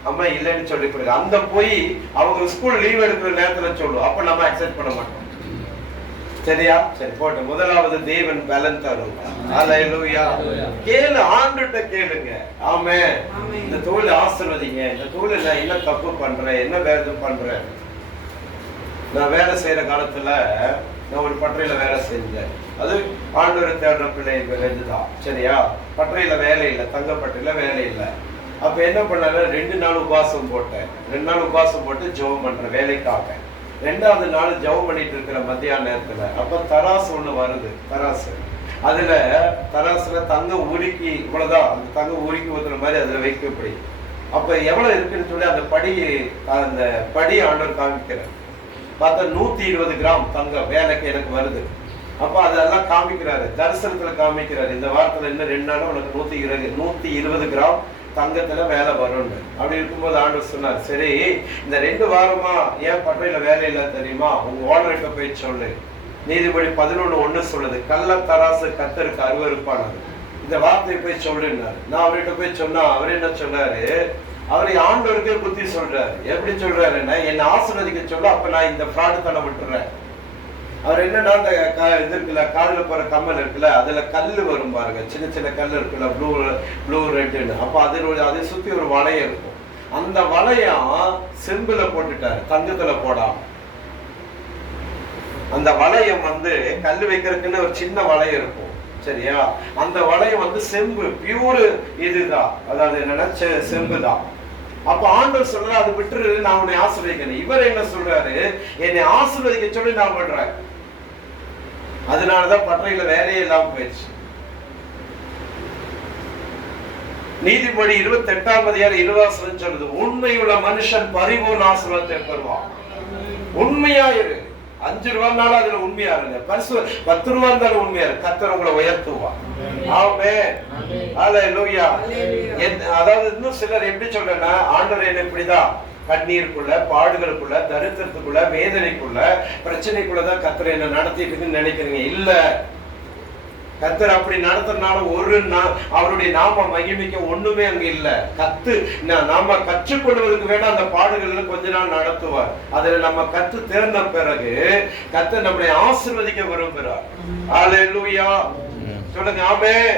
அம்மா இல்லைன்னு சொல்லி கொடுக்குறோம். அந்த போய் அவங்க ஸ்கூல் லீவ் எடுக்கிற நேரத்துல சொல்லுவோம், அப்ப நம்ம அக்செப்ட் பண்ண மாட்டோம். சரியா? சரி போட்டு. முதலாவது தேவன் பலன் தரும். ஹல்லேலூயா. கேளு, ஆண்டவர்ட்ட கேளுங்க. ஆமென். இந்த தொழில் ஆசீர்வதிங்க, இந்த தொழில் நான் என்ன தப்பு பண்றேன், என்ன வேற பண்றேன். நான் வேலை செய்யற காலத்துல நான் ஒரு பட்டறையில வேலை செஞ்சேன். அது ஆண்டவரை தேடுற பிள்ளைங்க தான். சரியா? பட்டறையில வேலை இல்லை, தங்கப்பட்டறையில வேலை இல்லை. அப்ப என்ன பண்ணாரு, 2 நாள் உபவாசம் போட்டேன். 2 நாள் உபவாசம் போட்டு ஜெபம் பண்றேன் வேலைக்காக. 2வது நாள் ஜெபம் பண்ணிட்டு இருக்கிற மத்தியான நேரத்துல அப்ப தராசு ஒண்ணு வருது. தராசுல தங்க உருக்கி இவ்வளவுதான், அந்த தங்க உருக்கி ஊத்துற மாதிரி அதுல வைக்கப்படி. அப்ப எவ்வளவு இருக்குன்னு சொல்லி அந்த படி ஆண்டவர் காமிக்கிறார். பார்த்தா 120 கிராம் தங்கம் வேலைக்கு எனக்கு வருது. அப்ப அதெல்லாம் காமிக்கிறாரு, தரிசனத்துல காமிக்கிறாரு. இந்த வாரத்துல இன்னும் 2 நாள் உனக்கு 120 கிராம் தங்கத்துல வேலை வரும். அப்படி இருக்கும்போது ஆண்டவர் சொன்னார், சரி இந்த 2 வாரமா ஏன் பட்டறையில வேலை இல்லை தெரியுமா? உங்க ஓனர்கிட்ட போய் சொல்லு. நீதிபதி 11:1 சொல்லுது, கள்ள தராசு கர்த்தருக்கு அருவருப்பானது. இந்த வார்த்தையை போய் சொல்லுன்னாரு. நான் அவர்கிட்ட போய் சொன்னா அவர் என்ன சொன்னாரு, அவரை ஆண்டவருக்கே புத்தி சொல்றாரு. எப்படி சொல்றாருன்னா, என்னை ஆசீர்வதிக்க சொல்ல, அப்ப நான் இந்த ஃப்ராடு தலை விட்டுறேன். அவர் என்னன்னா, அந்த இது இருக்குல்ல, காதுல போற கம்மல் இருக்குல்ல, அதுல கல்லு வரும் பாருங்க, சின்ன சின்ன கல் இருக்குல்ல, ப்ளூ ரெட்டுன்னு. அப்ப அதை சுத்தி ஒரு வளையம் இருக்கும். அந்த வளையம் செம்புல போட்டுட்டாரு, தங்கத்துல போடாம. அந்த வளையம் கல்லு வைக்கிறதுக்குன்னு ஒரு சின்ன வளையம் இருக்கும். சரியா? அந்த வளையம் செம்பு, பியூர் இதுதான், அதாவது என்னன்னா செம்புதான். அப்ப ஆண்டவர் சொல்ற, அது விட்டுரு, நான் உன்னை ஆசீர்வதிக்கணும். இவர் என்ன சொல்றாரு, என்னை ஆசீர்வதிக்க சொல்லி நான் பண்றேன். அதனாலதான் பட்டறையில வேலையே இல்லாம போயிடுச்சு. நீதிபதி 28:20 சொல்லுது, உண்மையுள்ள மனுஷன் பரிபூர்ண ஆசீர்வாதத்தை பெறுவான். உண்மையாயிரு. 5 ரூபாய்னாலும் அதுல உண்மையா இருங்க. 10 ரூபா இருந்தாலும் உண்மையா இருக்கு. கர்த்தர் உங்களை உயர்த்துவான். ஆமென். ஹல்லேலூயா. அதாவது இன்னும் சிலர் எப்படி சொல்றேன்னா, ஆண்டவர் என்ன இப்படிதான் கண்ணீருக்குள்ள, பாடுகளுக்குள்ள, தரித்திரத்துக்குள்ள, வேதனைக்குள்ள, பிரச்சனைக்குள்ளதான் கர்த்தர் என்ன நடத்திட்டு இருக்குன்னு நினைக்கிறீங்க. இல்ல, கர்த்தர் அப்படி நடத்துறதுனால அவருடைய நாம மகிமைக்க ஒண்ணுமே அங்க இல்ல. நாம கற்றுக்கொள்வதற்கு வேணா அந்த பாடுகள் கொஞ்ச நாள் நடத்துவார். அதுல நம்ம கற்று தேர்ந்த பிறகு கர்த்தர் நம்மளை ஆசீர்வதிக்க விரும்புகிறார். அல்லேலூயா, சொல்லுங்க ஆமென்.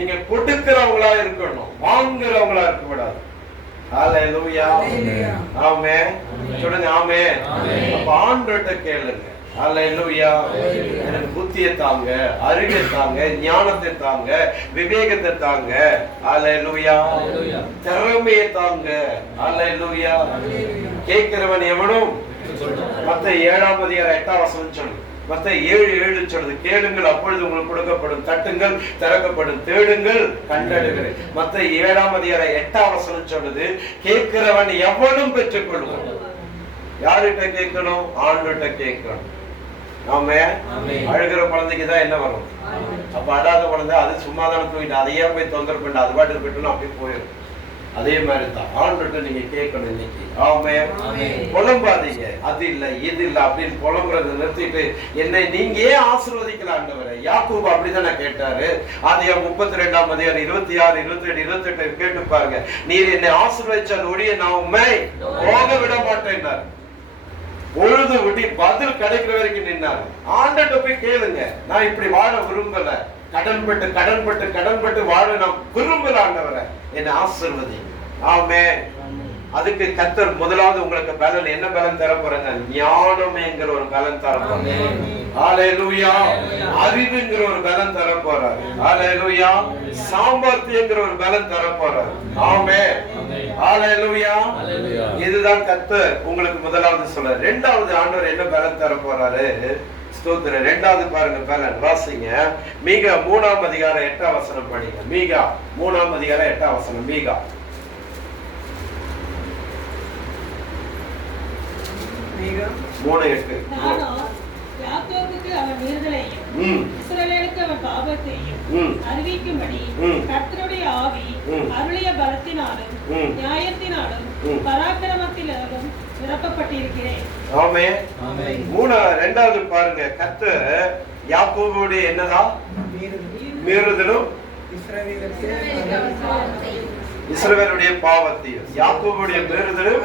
நீங்க கொடுக்கிறவங்களா இருக்கணும், வாங்குறவங்களா இருக்க கூடாது. அல்லேலூயா, ஆமென். சொல்லுங்க ஆமென். அப்ப ஆண்டவர்ட்ட கேளுங்க, அல்லேலூயா, எனக்கு புத்தியை தாங்க, அறிவை தாங்க, ஞானத்தை தாங்க, விவேகத்தை தாங்க, அல்லேலூயா, திறமையை தாங்க, அல்லேலூயா. கேட்கிறவன் எவனும் மத்தேயு 7:8 சொல்லு. மத்தேயு 7:7 சொல்லுது, கேளுங்கள் அப்பொழுது உங்களுக்கு கொடுக்கப்படும், தட்டுங்கள் திறக்கப்படும், தேடுங்கள் கண்டடைவீர்கள். மத்தேயு 7:8 சொல்லுது, கேட்கிறவன் எவனும் பெற்றுக் கொள்வான். யார்கிட்ட கேட்கணும்? ஆண்டவர்கிட்ட கேட்கணும். அழுகிற குழந்தைக்கு தான் என்ன வரும்? அப்ப அடாத குழந்தை அது சும்மாதான தூங்கிட்டு அதையே போய் தொந்தரவு பண்ண அது பாட்டு போயிட்டு அப்படி போயிடும். அதே மாதிரிதான் ஆண்டவர்கிட்ட நீங்க கேட்கணும். இன்னைக்கு புலம்பாதீங்க, அது இல்ல இது இல்ல அப்படின்னு புலம்புறதை நிறுத்திட்டு என்னை நீங்க ஏன் ஆசீர்வதிக்கல ஆண்டவரே? யாக்கோபு அப்படிதானே கேட்டாரு. ஆதியாகமம் 32 26 27 28 கேட்டு பாருங்க. நீர் என்னை ஆசீர்வதிச்சால் ஒழிய நான் உம்மை போக விட மாட்டேன்னாரு. பொழுது விட்டு பதில் கிடைக்கிற வரைக்கும் நின்னாரு. ஆண்டவர்கிட்ட போய் கேளுங்க, நான் இப்படி வாழ விரும்பல, கடன்பட்டு வாழ நான் விரும்பல, ஆண்டவரே என்னை ஆசீர்வதி. ஆமென். அதுக்கு கர்த்தர் முதலாவது உங்களுக்கு பலன் என்ன பலன் தர போறாங்க? ஞானம்ங்கிற ஒரு பலன் தர போறாங்க. ஹalleluya. அறிவுங்கிற ஒரு பலன் தர போறாரு. ஹalleluya. சாமர்த்தியங்கிற ஒரு பலன் தர போறாரு. ஆமென். ஹalleluya. இதுதான் கர்த்தர் உங்களுக்கு முதலாவது சொல்றாரு. இரண்டாவது ஆண்டவர் என்ன பலன் தர போறாரு? ஸ்தோத்திரம். இரண்டாவது பாருங்க பலன் வாசிங்க. மீகா 3:8 படிங்க. மீகா 3:8 மீகா. யாக்கோபுக்கு அவன் விடுதலையும் இஸ்ரவேலுக்கு அவன் பாவத்தையும் அறிவிக்கும்படி கர்த்தருடைய ஆவி அருளிய பலத்தினாலும் நியாயத்தினாலும் பராக்கிரமத்திலும் நிரப்பப்பட்டிருக்கிறேன். ஆமென். இரண்டாவது பாருங்க, கர்த்தர் யாக்கோபுடைய என்னதான் மீறுதலும் இஸ்ரவேலுடைய பாவத்தையும், யாக்கோபுடைய மீறுதலும்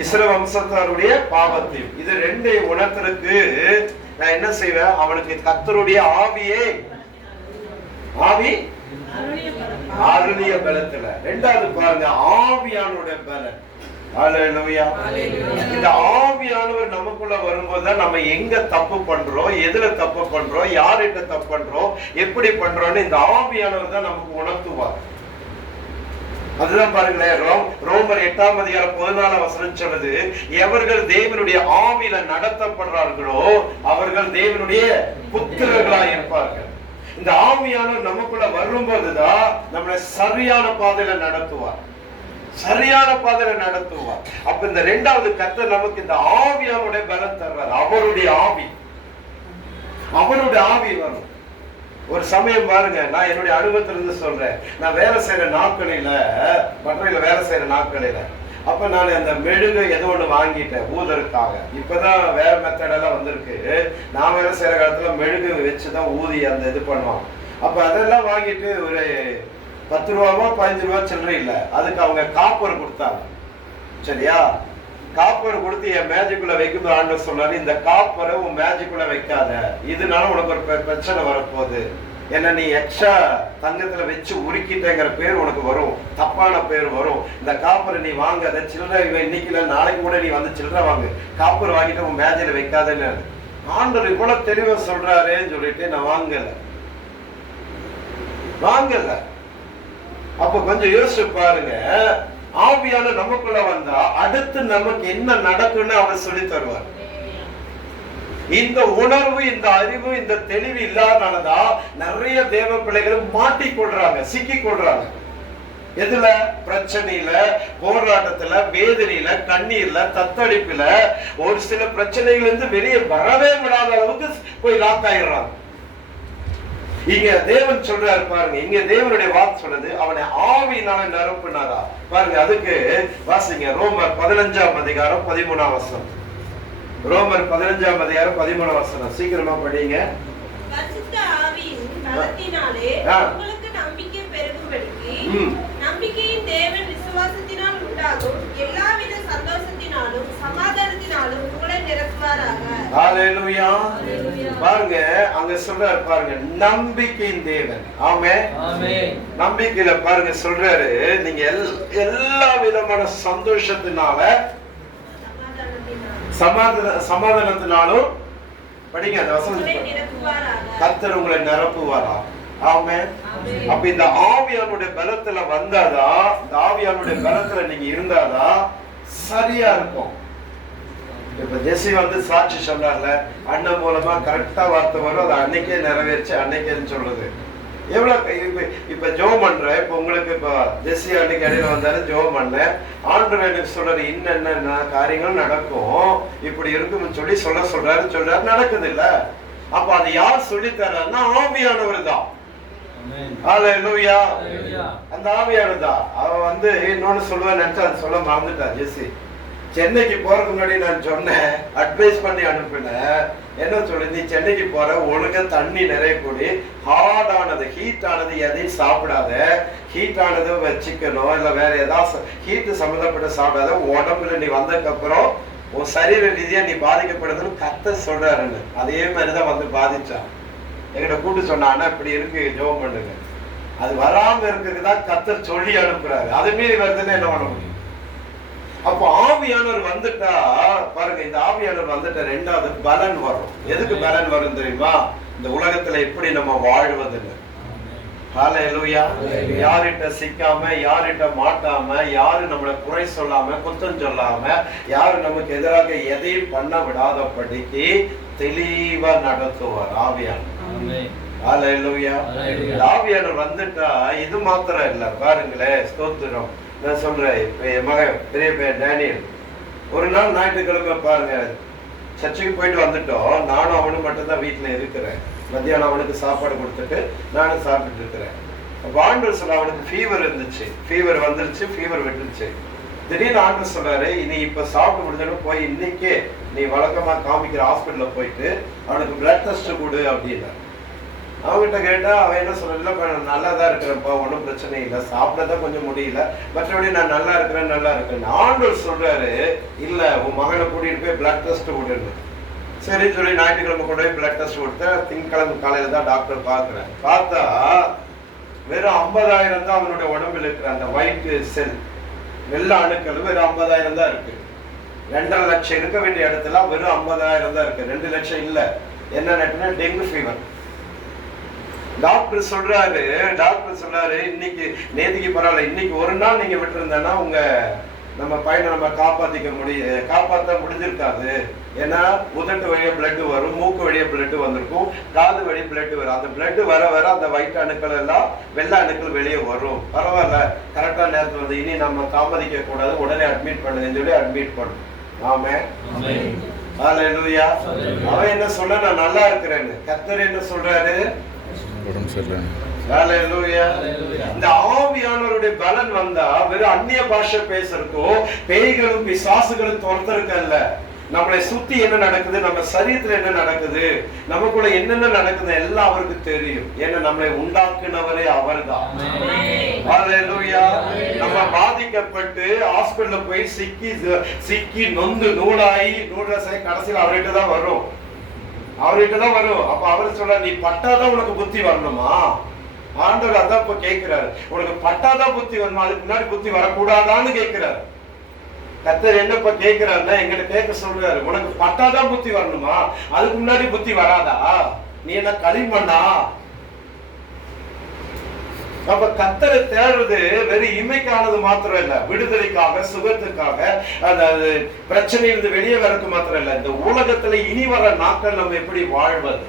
இஸ்ரவேல் வம்சத்தாருடைய பாவத்தையும், இது ரெண்டையும் உணர்த்தருக்கு நான் என்ன செய்வேன்? அவனுக்கு கர்த்தருடைய ஆவியே ஆவி அருளிய பலத்துல. ரெண்டாவது பாருங்க, ஆவியானுடைய பலன். ஹalleluya. இந்த ஆவியானவர் நமக்குள்ள வரும்போதுதான் நம்ம எங்க தப்பு பண்றோம், எதுல தப்பு பண்றோம், யார்கிட்ட தப்பு பண்றோம், எப்படி பண்றோம்னு இந்த ஆவியானவர் தான் நமக்கு உணர்த்துவார். அதுதான் பாருங்களேன், ரோமர் 8:14 சொல்லுது, எவர்கள் தேவனுடைய ஆவியில நடத்தப்படுறார்களோ அவர்கள் தேவனுடைய புத்திரர்களாய் இருப்பார்கள். இந்த ஆவியானவர் நமக்குள்ள வரும்போதுதான் நம்மளை சரியான பாதையில நடத்துவார். அப்ப இந்த இரண்டாவது கர்த்தர் நமக்கு இந்த ஆவியானுடைய பலம் தருவார். அவருடைய ஆவி வரும். ஒரு சமயம் பாருங்க, நான் என்னுடைய அனுபவத்திலிருந்து சொல்றேன். நான் வேலை செய்யற நாட்களில, மற்றையில வேலை செய்யற நாட்களில, அப்ப நான் அந்த மெழுகு ஏதோ ஒண்ணு வாங்கிட்டேன் ஊதற்காக. இப்பதான் வேற மெத்தடெல்லாம் வந்திருக்கு. நான் வேலை செய்யற காலத்துல மெழுகு வச்சுதான் ஊதி அந்த இது பண்ணுவான். அப்ப அதெல்லாம் வாங்கிட்டு ஒரு 10 ரூபாவோ 15 ரூபா சில்லறை இல்லை, அதுக்கு அவங்க காப்பர் கொடுத்தாங்க. சரியா? காப்பர் கொடுத்து என் மேஜிக்குள்ள வைக்கும்போது ஆண்டவர் சொன்னாரு, இந்த காப்பரை உன் மேஜிக்குள்ள வைக்காத, இதனால உனக்கு ஒரு பிரச்சனை வரப்போகுது. ஏன்னா நீ எக்ஸ்ட்ரா தங்கத்துல வச்சு உருக்கிட்டேங்கிற பேர் உனக்கு வரும், தப்பான பேர் வரும். இந்த காப்பரை நீ வாங்காத, சில்லறை இன்னைக்கு இல்லை நாளைக்கு கூட நீ வந்து சில்லறை வாங்கு, காப்பர் வாங்கிட்டு உன் மேஜில வைக்காதன்னு ஆண்டவர் இவ்வளவு தெளிவா சொல்றாருன்னு சொல்லிட்டு நான் வாங்கல. அப்ப கொஞ்சம் யோசிச்சு பாருங்க, ஆவியான நமக்குள்ள வந்தா அடுத்து நமக்கு என்ன நடக்கும்னு அவர் சொல்லி தருவார். இந்த உணர்வு, இந்த அறிவு, இந்த தெளிவு இல்லாதனாலதான் நிறைய தேவ பிள்ளைகள் மாட்டிக்கொள்றாங்க, சிக்கிக்கொள்றாங்க. எதுல? பிரச்சனையில, போராட்டத்துல, வேதனையில, கண்ணீர்ல, தத்தளிப்புல, ஒரு சில பிரச்சனைகள் இருந்து வெளியே வரவே விடாத அளவுக்கு போய் லாக் ஆயிடுறாங்க. இங்க தேவன் சொல்றாரு பாருங்க, இங்க தேவனுடைய வாக்கு சொல்றது அவனை ஆவியினால நிரப்புனாரா பாருங்க. அதுக்கு வாசிங்க ரோமர் 15ஆம் அதிகாரம் 13ஆம் வசனம். ரோமர் 15ஆம் அதிகாரம் 13ஆம் வசனம் சீக்கிரமா படிங்க. பரிசுத்த ஆவியின் பலத்தினாலே உங்களுக்கு நம்பிக்கை பெருகும்படிக்கு நம்பிக்கையின் தேவன் விசுவாசத்தினால் உண்டாகும் எல்லாவித சந்தோஷத்தினாலும் சமாதானத்தினாலும் உங்களை நிரப்புவாராக. ஹalleluya. பாருங்க அங்க சொல்றாரு பாருங்க, நம்பிக்கையின் தேவன். ஆமென் ஆமென். நம்பிக்கையில பாருங்க சொல்றாரு, நீங்க எல்லா விதமான சந்தோஷத்தினால சமாதானத்தினாலும் படிங்க அந்த வசனத்தை, கர்த்தர் உங்களை நிரப்புவாரா. ஆமென். அப்ப இந்த ஆவியானுடைய பலத்துல வந்தாதான், இந்த ஆவியானுடைய பலத்துல நீங்க இருந்தாதான் சரியா இருக்கும். இப்ப ஜெசி வந்து சாட்சி சொன்னார்ல, அண்ணன் மூலமா கரெக்டா வார்த்தை வரும், அது அன்னைக்கே நிறைவேறிச்சு, அன்னைக்கேன்னு சொல்றது எவ்வளவு. இப்ப ஜோம் பண்ற, இப்ப உங்களுக்கு இப்ப ஜெசி அன்னைக்கு இடையில வந்தாரு ஜோம் பண்ண, ஆண்டவர் எனக்கு சொல்றாரு இன்னென்ன காரியங்கள் நடக்கும், இப்படி இருக்கும்னு சொல்லி சொல்றாரு நடக்குது இல்ல. அப்ப அது யார் சொல்லி தர்றாருன்னா ஆவியானவர் தான். ஹalleluya. அந்த ஆவியானவர் தான். அவ வந்து இன்னொன்னு சொல்லுவேன்னு நினைச்சா அது சொல்ல மறந்துட்டா ஜெசி. சென்னைக்கு போறதுக்கு முன்னாடி நான் சொன்னேன், அட்வைஸ் பண்ணி அனுப்பினேன். என்ன சொல்லு, நீ சென்னைக்கு போற, ஒழுங்கா தண்ணி நிறைய கூடி, ஹார்ட் ஆனது ஹீட் ஆனது எதையும் சாப்பிடாத, ஹீட் ஆனது சிக்கனோ இல்ல வேற ஏதாவது ஹீட் சம்பந்தப்பட்ட சாப்பிடாத, உடம்புல நீ வந்ததுக்கு அப்புறம் உன் சரீர ரீதியா நீ பாதிக்கப்படுதுன்னு கர்த்தர் சொல்றாருன்னு. அதே மாதிரிதான் வந்து பாதிச்சான். எங்கிட்ட கூட்டு சொன்னா இப்படி இருக்கு ஜெபம் பண்ணுங்க, அது வராம இருக்குதான் கர்த்தர் சொல்லி அனுப்புறாரு. அது மீறி வருதுன்னு என்ன பண்ண முடியும்? அப்போ ஆவியானவர் வந்துட்டா பாருங்க, இந்த ஆவியானவர் வந்துட்டா ரெண்டாவது பலன் வரும். எதுக்கு பலன் வரும் தெரியுமா? இந்த உலகத்துல எப்படி நம்ம வாழ்வதுன்னு. ஹalleluya. யார்கிட்ட சிக்காம, யார்கிட்ட மாட்டாம, யாரு நம்மளை குறை சொல்லாம, குத்தம் சொல்லாம, யாரு நமக்கு எதிராக எதையும் பண்ண விடாதபடிக்கு தெளிவா நடத்துவார் ஆவியானவர். ஹalleluya. ஆவியானவர் வந்துட்டா இது மாத்திரம் இல்ல, பாருங்களேன், ஸ்தோத்திரம். நான் சொல்றேன், என் மகன் பெரிய பையன் டேனியல் ஒரு நாள் ஞாயிற்றுக்கிழமை பாருங்க சர்ச்சுக்கு போயிட்டு வந்துட்டோம். நானும் அவனும் மட்டும்தான் வீட்டுல இருக்கிறேன். மத்தியானம் அவனுக்கு சாப்பாடு கொடுத்துட்டு நானும் சாப்பிட்டு இருக்கிறேன். ஆண்டவர் சொல்ல, அவனுக்கு ஃபீவர் இருந்துச்சு, ஃபீவர் வந்துருச்சு, ஃபீவர் விட்டுருச்சு. திடீர்னு ஆண்டவர் சொல்றாரு, இனி இப்ப சாப்பிட்டு முடிஞ்சோன்னு போய் இன்னைக்கே நீ வழக்கமா காமிக்கிற ஹாஸ்பிட்டல்ல போயிட்டு அவனுக்கு பிளட் டெஸ்ட் கொடு அப்படின்னா. அவங்ககிட்ட கேட்டா அவன் என்ன சொல்ல, நல்லா தான் இருக்கிறப்பா, ஒன்றும் பிரச்சனை இல்லை, சாப்பிடதான் கொஞ்சம் முடியல, மற்றபடி நான் நல்லா இருக்கிறேன். ஆண்டவர் சொல்றாரு, இல்ல உன் மகனை கூட்டிட்டு போய் பிளட் டெஸ்ட் கொடுன்னு. சரி சொல்லி ஞாயிற்றுக்கிழமை கொண்டு போய் பிளட் டெஸ்ட் கொடுத்தேன். திங்கக்கிழமை காலையில தான் டாக்டர் பாக்குறேன். பார்த்தா வெறும் 50,000 தான் அவனுடைய உடம்புல இருக்கிற அந்த ஒயிட் செல், வெள்ள அணுக்கள் வெறும் 50,000 தான் இருக்கு. 2.5 லட்சம் இருக்க வேண்டிய இடத்துல வெறும் 50,000 தான் இருக்கு. 2 லட்சம் இல்ல. என்ன டெங்கு ஃபீவர். டாக்டர் சொல்றாரு இன்னைக்கு நேத்திக்கு பரவாயில்ல, இன்னைக்கு ஒரு நாள் நீங்க விட்டு இருந்தா உங்க நம்ம பையனை நம்ம காப்பாற்ற முடிஞ்சிருக்காது. ஏன்னா உதட்டு வழியா பிளட் வரும், மூக்கு வழியா பிளட் வந்திருக்கும், காது வழியா பிளட் வரும். அந்த பிளட் வர அந்த வயிற்று அணுக்கள் எல்லாம் வெள்ளை அணுக்கள் வெளியே வரும். பரவாயில்ல, கரெக்டா நேரத்துல வந்து இனி நம்ம தாமதிக்க கூடாது, உடனே அட்மிட் பண்ணுன்னு சொல்லி அட்மிட் பண்ணும். ஆமென். ஹalleluya. அவன் என்ன சொல்ல, நான் நல்லா இருக்கிறேன்னு. கர்த்தர் என்ன சொல்றாரு? இந்த ஆவியானவருடைய பலன் வந்தா வெறும் அந்நிய பாஷை பேசுறதுக்கோ, பேய்களும் பிசாசுகளும் துரத்துறதுக்கு அல்ல. நம்மளை சுத்தி என்ன நடக்குது, நம்ம சரீரத்துல என்ன நடக்குது, நமக்குள்ள என்னென்ன நடக்குது எல்லாம் அவருக்கு தெரியும். ஏன்னா நம்மளை உண்டாக்குனவரே அவர்தான். ஹalleluya. நம்ம பாதிக்கப்பட்டு ஹாஸ்பிடல்ல போய் சிக்கி நொந்து நூலாகி கடைசியில் அவர்கிட்ட தான் வரும். அப்ப அவர் சொல்ற, நீ பட்டாதான் உனக்கு புத்தி வரணுமா? ஆண்டவர் அதான் இப்ப கேட்கிறாரு, உனக்கு பட்டாதான் புத்தி வரணுமா, அதுக்கு முன்னாடி புத்தி வரக்கூடாதான்னு கேட்கிறாரு. கர்த்தர் என்ன இப்ப கேட்கிறாருன்னா, எங்கிட்ட கேட்க சொல்றாரு, உனக்கு பட்டாதான் புத்தி வரணுமா, அதுக்கு முன்னாடி புத்தி வராதா? நீ என்ன களிமண்ணா? அப்ப கர்த்தரை தேடுறது வெறும் இமைக்கானது மாத்திரம் இல்ல, விடுதலைக்காக, சுகத்துக்காக, அந்த பிரச்சனையிலிருந்து வெளியே வரக்கு மாத்திரம் இல்ல. இந்த உலகத்துல இனி வர நாட்கள் நம்ம எப்படி வாழ்வது,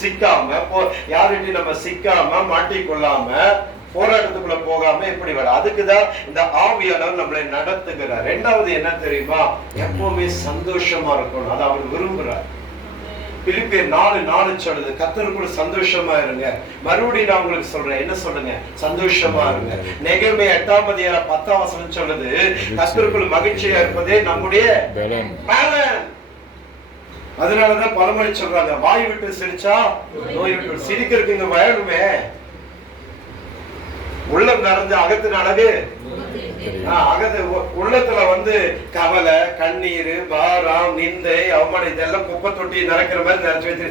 சிக்காம யார்கிட்டையும் நம்ம சிக்காம மாட்டிக்கொள்ளாம போராட்டத்துக்குள்ள போகாம எப்படி வர, அதுக்குதான் இந்த ஆவியானவர் நம்மளை நடத்துகிறார். ரெண்டாவது என்ன தெரியுமா? எப்பவுமே சந்தோஷமா இருக்கணும், அது அவர் விரும்புறார். பிலிப்பியர் 4:4 சொல்லுது, கர்த்தருக்குள் சந்தோஷமா இருங்க. மறுபடியும் நான் உங்களுக்கு சொல்றேன், என்ன சொல்லுங்க? சந்தோஷமா இருங்க. நெகேமியா 8:10 சொல்லுது, கர்த்தருக்குள் மகிழ்ச்சியா இருப்பதே நம்முடைய பலன். அதனாலதான் பழமொழி சொல்றாங்க, வாய் விட்டு சிரிச்சா நோய் விட்டு. சிரிக்கிறதுக்கு இங்க வயலுமே, உள்ளம் நிறைஞ்ச அகத்தின் அழகு. உள்ளத்துல கவலை, கண்ணீர், பாரம், நிந்தை, அவமானம் இதெல்லாம் குப்பை தொட்டி நடக்கிற மாதிரி நினைச்சு வச்சு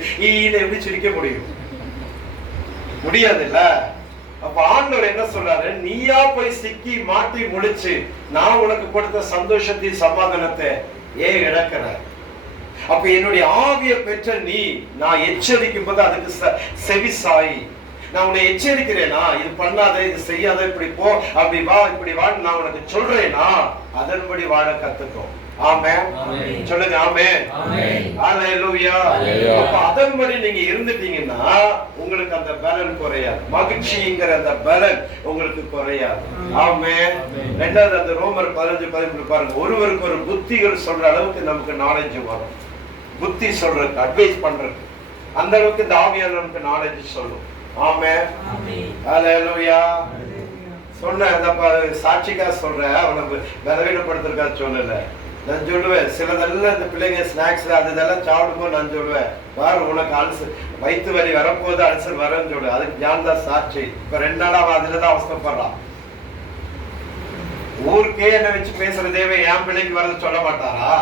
எப்படி சிரிக்க முடியும்? முடியாது இல்ல. அப்ப ஆண்டவர் என்ன சொல்றாரு? நீயா போய் சிக்கி மாட்டி முழிச்சு நான் உனக்கு கொடுத்த சந்தோஷத்தின் சமாதானத்தை ஏன் இழக்கிற? அப்ப என்னுடைய ஆவியை பெற்ற நீ, நான் எச்சரிக்கும் போது அதுக்கு செவி சாய். நான் உன்னை எச்சரிக்கிறேனா, இது பண்ணாத, இது செய்யாத, இப்படி போ, அப்படி வா, இப்படி வா, நான் உனக்கு சொல்றேனா, அதன்படி வாழ கத்துக்கோ. ஆமென். சொல்லுங்க ஆமென். ஹல்லேலூயா. அப்ப அதன்படி நீங்க இருந்துட்டீங்கன்னா உங்களுக்கு அந்த பலன் குறையாது. மகிழ்ச்சிங்கிற அந்த பலன் உங்களுக்கு குறையாது. ஆமென். ரெண்டாவது அந்த ரோமர் 15:13 பாருங்க, ஒருவருக்கு ஒரு புத்திகள் சொல்ற அளவுக்கு நமக்கு நாலேஜ் வரும். புத்தி சொல்றதுக்கு, அட்வைஸ் பண்றதுக்கு அந்த அளவுக்கு இந்த ஆவியானவருக்கு நாலேஜ் சொல்லும். ஆமென். ஹல்லேலூயா. சொன்ன சாட்சிக்கா சொல்றேன், அவனை பலவீனப்படுத்திருக்கா சொல்லல. நான் சொல்லுவேன், சிலதெல்லாம் இந்த பிள்ளைங்க ஸ்நாக்ஸ் அது இதெல்லாம் சாப்பிடும்போது நான் சொல்லுவேன், பாரு உனக்கு அல்சர், வயிற்று வலி வரப்போது அல்சர் வரன்னு சொல்லு. அதுக்கு ஜான் தான் சாட்சி. இப்ப 2 நாளா அதுலதான் அவஸ்தப்படுறான். ஊருக்கே என்ன வச்சு பேசுற தேவை என் பிள்ளைக்கு வரது சொல்ல மாட்டாரா?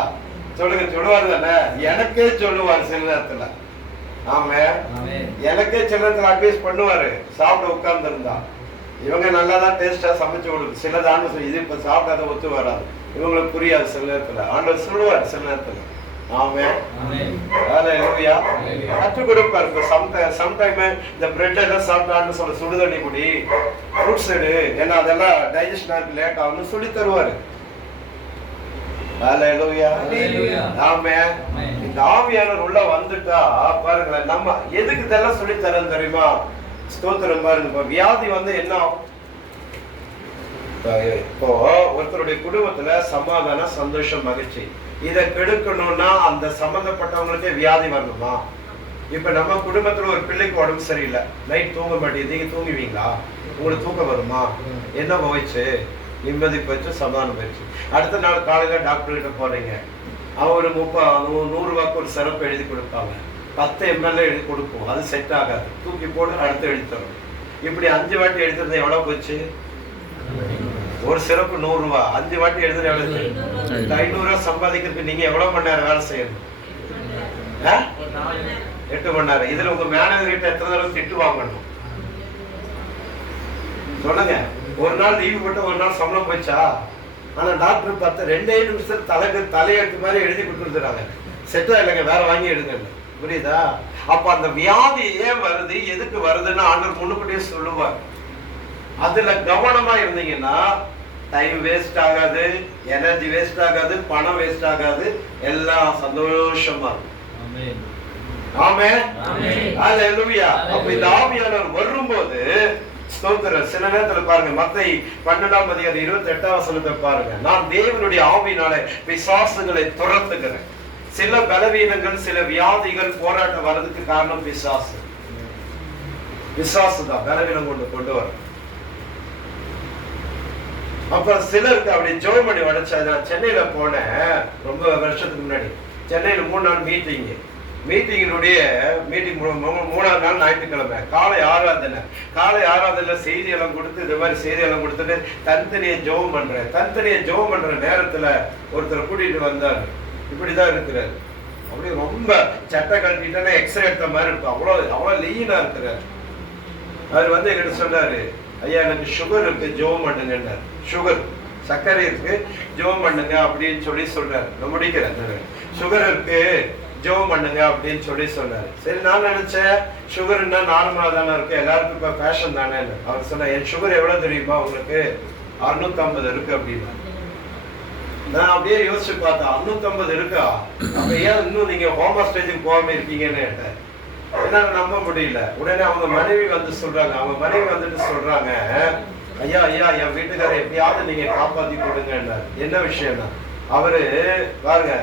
சொல்லுங்க, சொல்லுவாரு தானே? எனக்கே சொல்லுவாரு சில நேரத்துல. ஆமே, எனக்கே சில நேரத்துல அட்வைஸ் பண்ணுவாரு. சாப்பிட உட்கார்ந்து இருந்தா இவங்க நல்லாதான் டேஸ்டா சமைச்சு கொடுக்கு, சிலதான்னு சொல்லி இது இப்ப சாப்பிடாத ஒத்து வராது, இவங்களுக்கு புரியாது சில நேரத்துல. ஆண்டவர் சொல்லுவார் சில நேரத்துல. ஆமே, ஹல்லேலூயா. கற்றுக் கொடுப்பார். இப்ப சம்டைம் இந்த பிரெட் எல்லாம் சாப்பிட்டான்னு சொல்ல, சுடுதண்ணி குடி, ஃப்ரூட்ஸ் எடு, ஏன்னா அதெல்லாம் டைஜஷன் ஆகுது, லேட் ஆகும்னு சொல்லி தருவாரு. ஹல்லேலூயா. ஆமென். இந்த ஆவியானவர் உள்ள வந்துட்டா பாருங்களேன், நம்ம எதுக்கு இதெல்லாம் சொல்லி தரேன் தெரியுமா? ஸ்தோத்திரம் பாருங்க. வியாதி என்ன ஆகும்? இப்போ ஒருத்தருடைய குடும்பத்துல சமாதானம், சந்தோஷம், மகிழ்ச்சி, இதை கெடுக்கணும்னா அந்த சம்பந்தப்பட்டவங்களுக்கே வியாதி வரணுமா? இப்ப நம்ம குடும்பத்துல ஒரு பிள்ளைக்கு உடம்பு சரியில்லை, நைட் தூங்க மாட்டேங்குது, நீங்க தூங்குவீங்களா? உங்களுக்கு தூக்கம் வருமா? என்ன போயிடுச்சு? நிம்மதி போயிடுச்சு, சமாதானம் போயிடுச்சு. அடுத்த நாள் காலையில டாக்டர் கிட்ட போறீங்க, அவன் ஒரு 100 ரூபாய்க்கு ஒரு சிறப்பு எழுதி கொடுப்பாங்க, 10 ml எழுதி கொடுப்போம், அது செட் ஆகாது, தூக்கி போட்டு அடுத்து எழுதி தரும். இப்படி 5 வாட்டி எழுதுறது எவ்வளவு போச்சு? ஒரு சிறப்பு 100 ரூபாய், 5 வாட்டி எழுதுறது எவ்வளவு? 500 ரூபாய் சம்பாதிக்கிறதுக்கு நீங்க எவ்வளவு மணி நேரம் வேலை செய்யணும்? 8 மணி நேரம். இதுல உங்க மேனேஜர் கிட்ட எத்தனை தடவை திட்டு வாங்கணும்? சொல்லுங்க. ஒரு நாள் லீவு போட்டு ஒரு நாள் சம்பளம் போயிச்சா? ஆனா டாக்டர் 2 நிமிஷத்துல தலையெழுத்து மாதிரி எழுதி கொடுத்துருக்காங்க, செட்டா இல்லைங்க, வேற வாங்கி எடுங்க. புரியுதா? அப்ப அந்த வியாதி ஏன் வருது, எதுக்கு வருதுன்னு ஆண்டவர் முன்னுக்கூட்டியே சொல்லுவார். அதுல கவனமா இருந்தீங்கன்னா டைம் வேஸ்ட் ஆகாது, எனர்ஜி வேஸ்ட் ஆகாது, பணம் வேஸ்ட் ஆகாது, எல்லாம் சந்தோஷமா இருக்கும். ஆமென். ஹல்லேலூயா. அப்ப இந்த ஆவியானவர் வரும்போது ஸ்தோத்திரம். சில நேரத்துல பாருங்க, மத்தேயு 12:28 பாருங்க, நான் தேவனுடைய ஆவியினாலே பிசாசுகளை துரத்துகிறேன். சில பலவீனங்கள், சில வியாதிகள், போராட்டம் வர்றதுக்கு காரணம் பிசாசு. பிசாசு தான் பலவீனம் கொண்டு வர. அப்புறம் சிலருக்கு அப்படி ஜெபம் பண்ணி வளைச்சா. நான் சென்னையில போனேன் ரொம்ப வருஷத்துக்கு முன்னாடி. சென்னையில 3 நாள் மீட்டிங்கினுடைய மீட்டிங் 3ஆவது நாள் ஞாயிற்றுக்கிழமை காலை ஆராதனை செய்தியெல்லாம் கொடுத்து, இந்த மாதிரி செய்தியெல்லாம் கொடுத்துட்டு தனித்தனியை ஜெபம் பண்ற நேரத்துல ஒருத்தர் கூட்டிட்டு வந்தார். இப்படிதான் இருக்கிறார், அப்படியே ரொம்ப சட்டை கட்டிட்டா எக்ஸ்ரே எடுத்த மாதிரி இருக்கும், அவ்வளவு லீனா இருக்கிறார். அவர் எங்கிட்ட சொன்னாரு, ஐயா எனக்கு சுகர் இருக்கு, ஜெபம் பண்ணுங்க. சுகர், சர்க்கரை இருக்கு, ஜெபம் பண்ணுங்க அப்படின்னு சொல்லி சொல்றாரு. நான் முடிக்கிறேன். சுகர் இருக்கு, ஜெபம் பண்ணுங்க அப்படின்னு சொல்லி சொன்னாரு. சரி, நான் நினைச்சேன் சுகர்னா நார்மலா தானே இருக்கு, எல்லாருக்கும் இப்ப ஃபேஷன் தானே. அவர் சொன்ன, என் சுகர் எவ்வளவு தெரியுமா உங்களுக்கு? 650 இருக்கு அப்படின்னா. நான் அப்படியே யோசிச்சு பார்த்தேன், 650 இருக்கா? அப்ப ஏன் இன்னும் நீங்க ஹோமா ஸ்டேஜுக்கு போகாம இருக்கீங்கன்னு கேட்டேன். என்னால நம்ப முடியல. உடனே அவங்க மனைவி சொல்றாங்க, சொல்றாங்க, ஐயா என் வீட்டுக்காரர் எப்படியாவது நீங்க காப்பாத்தி கொடுங்க. என்ன விஷயம்னா, அவரு பாருங்க,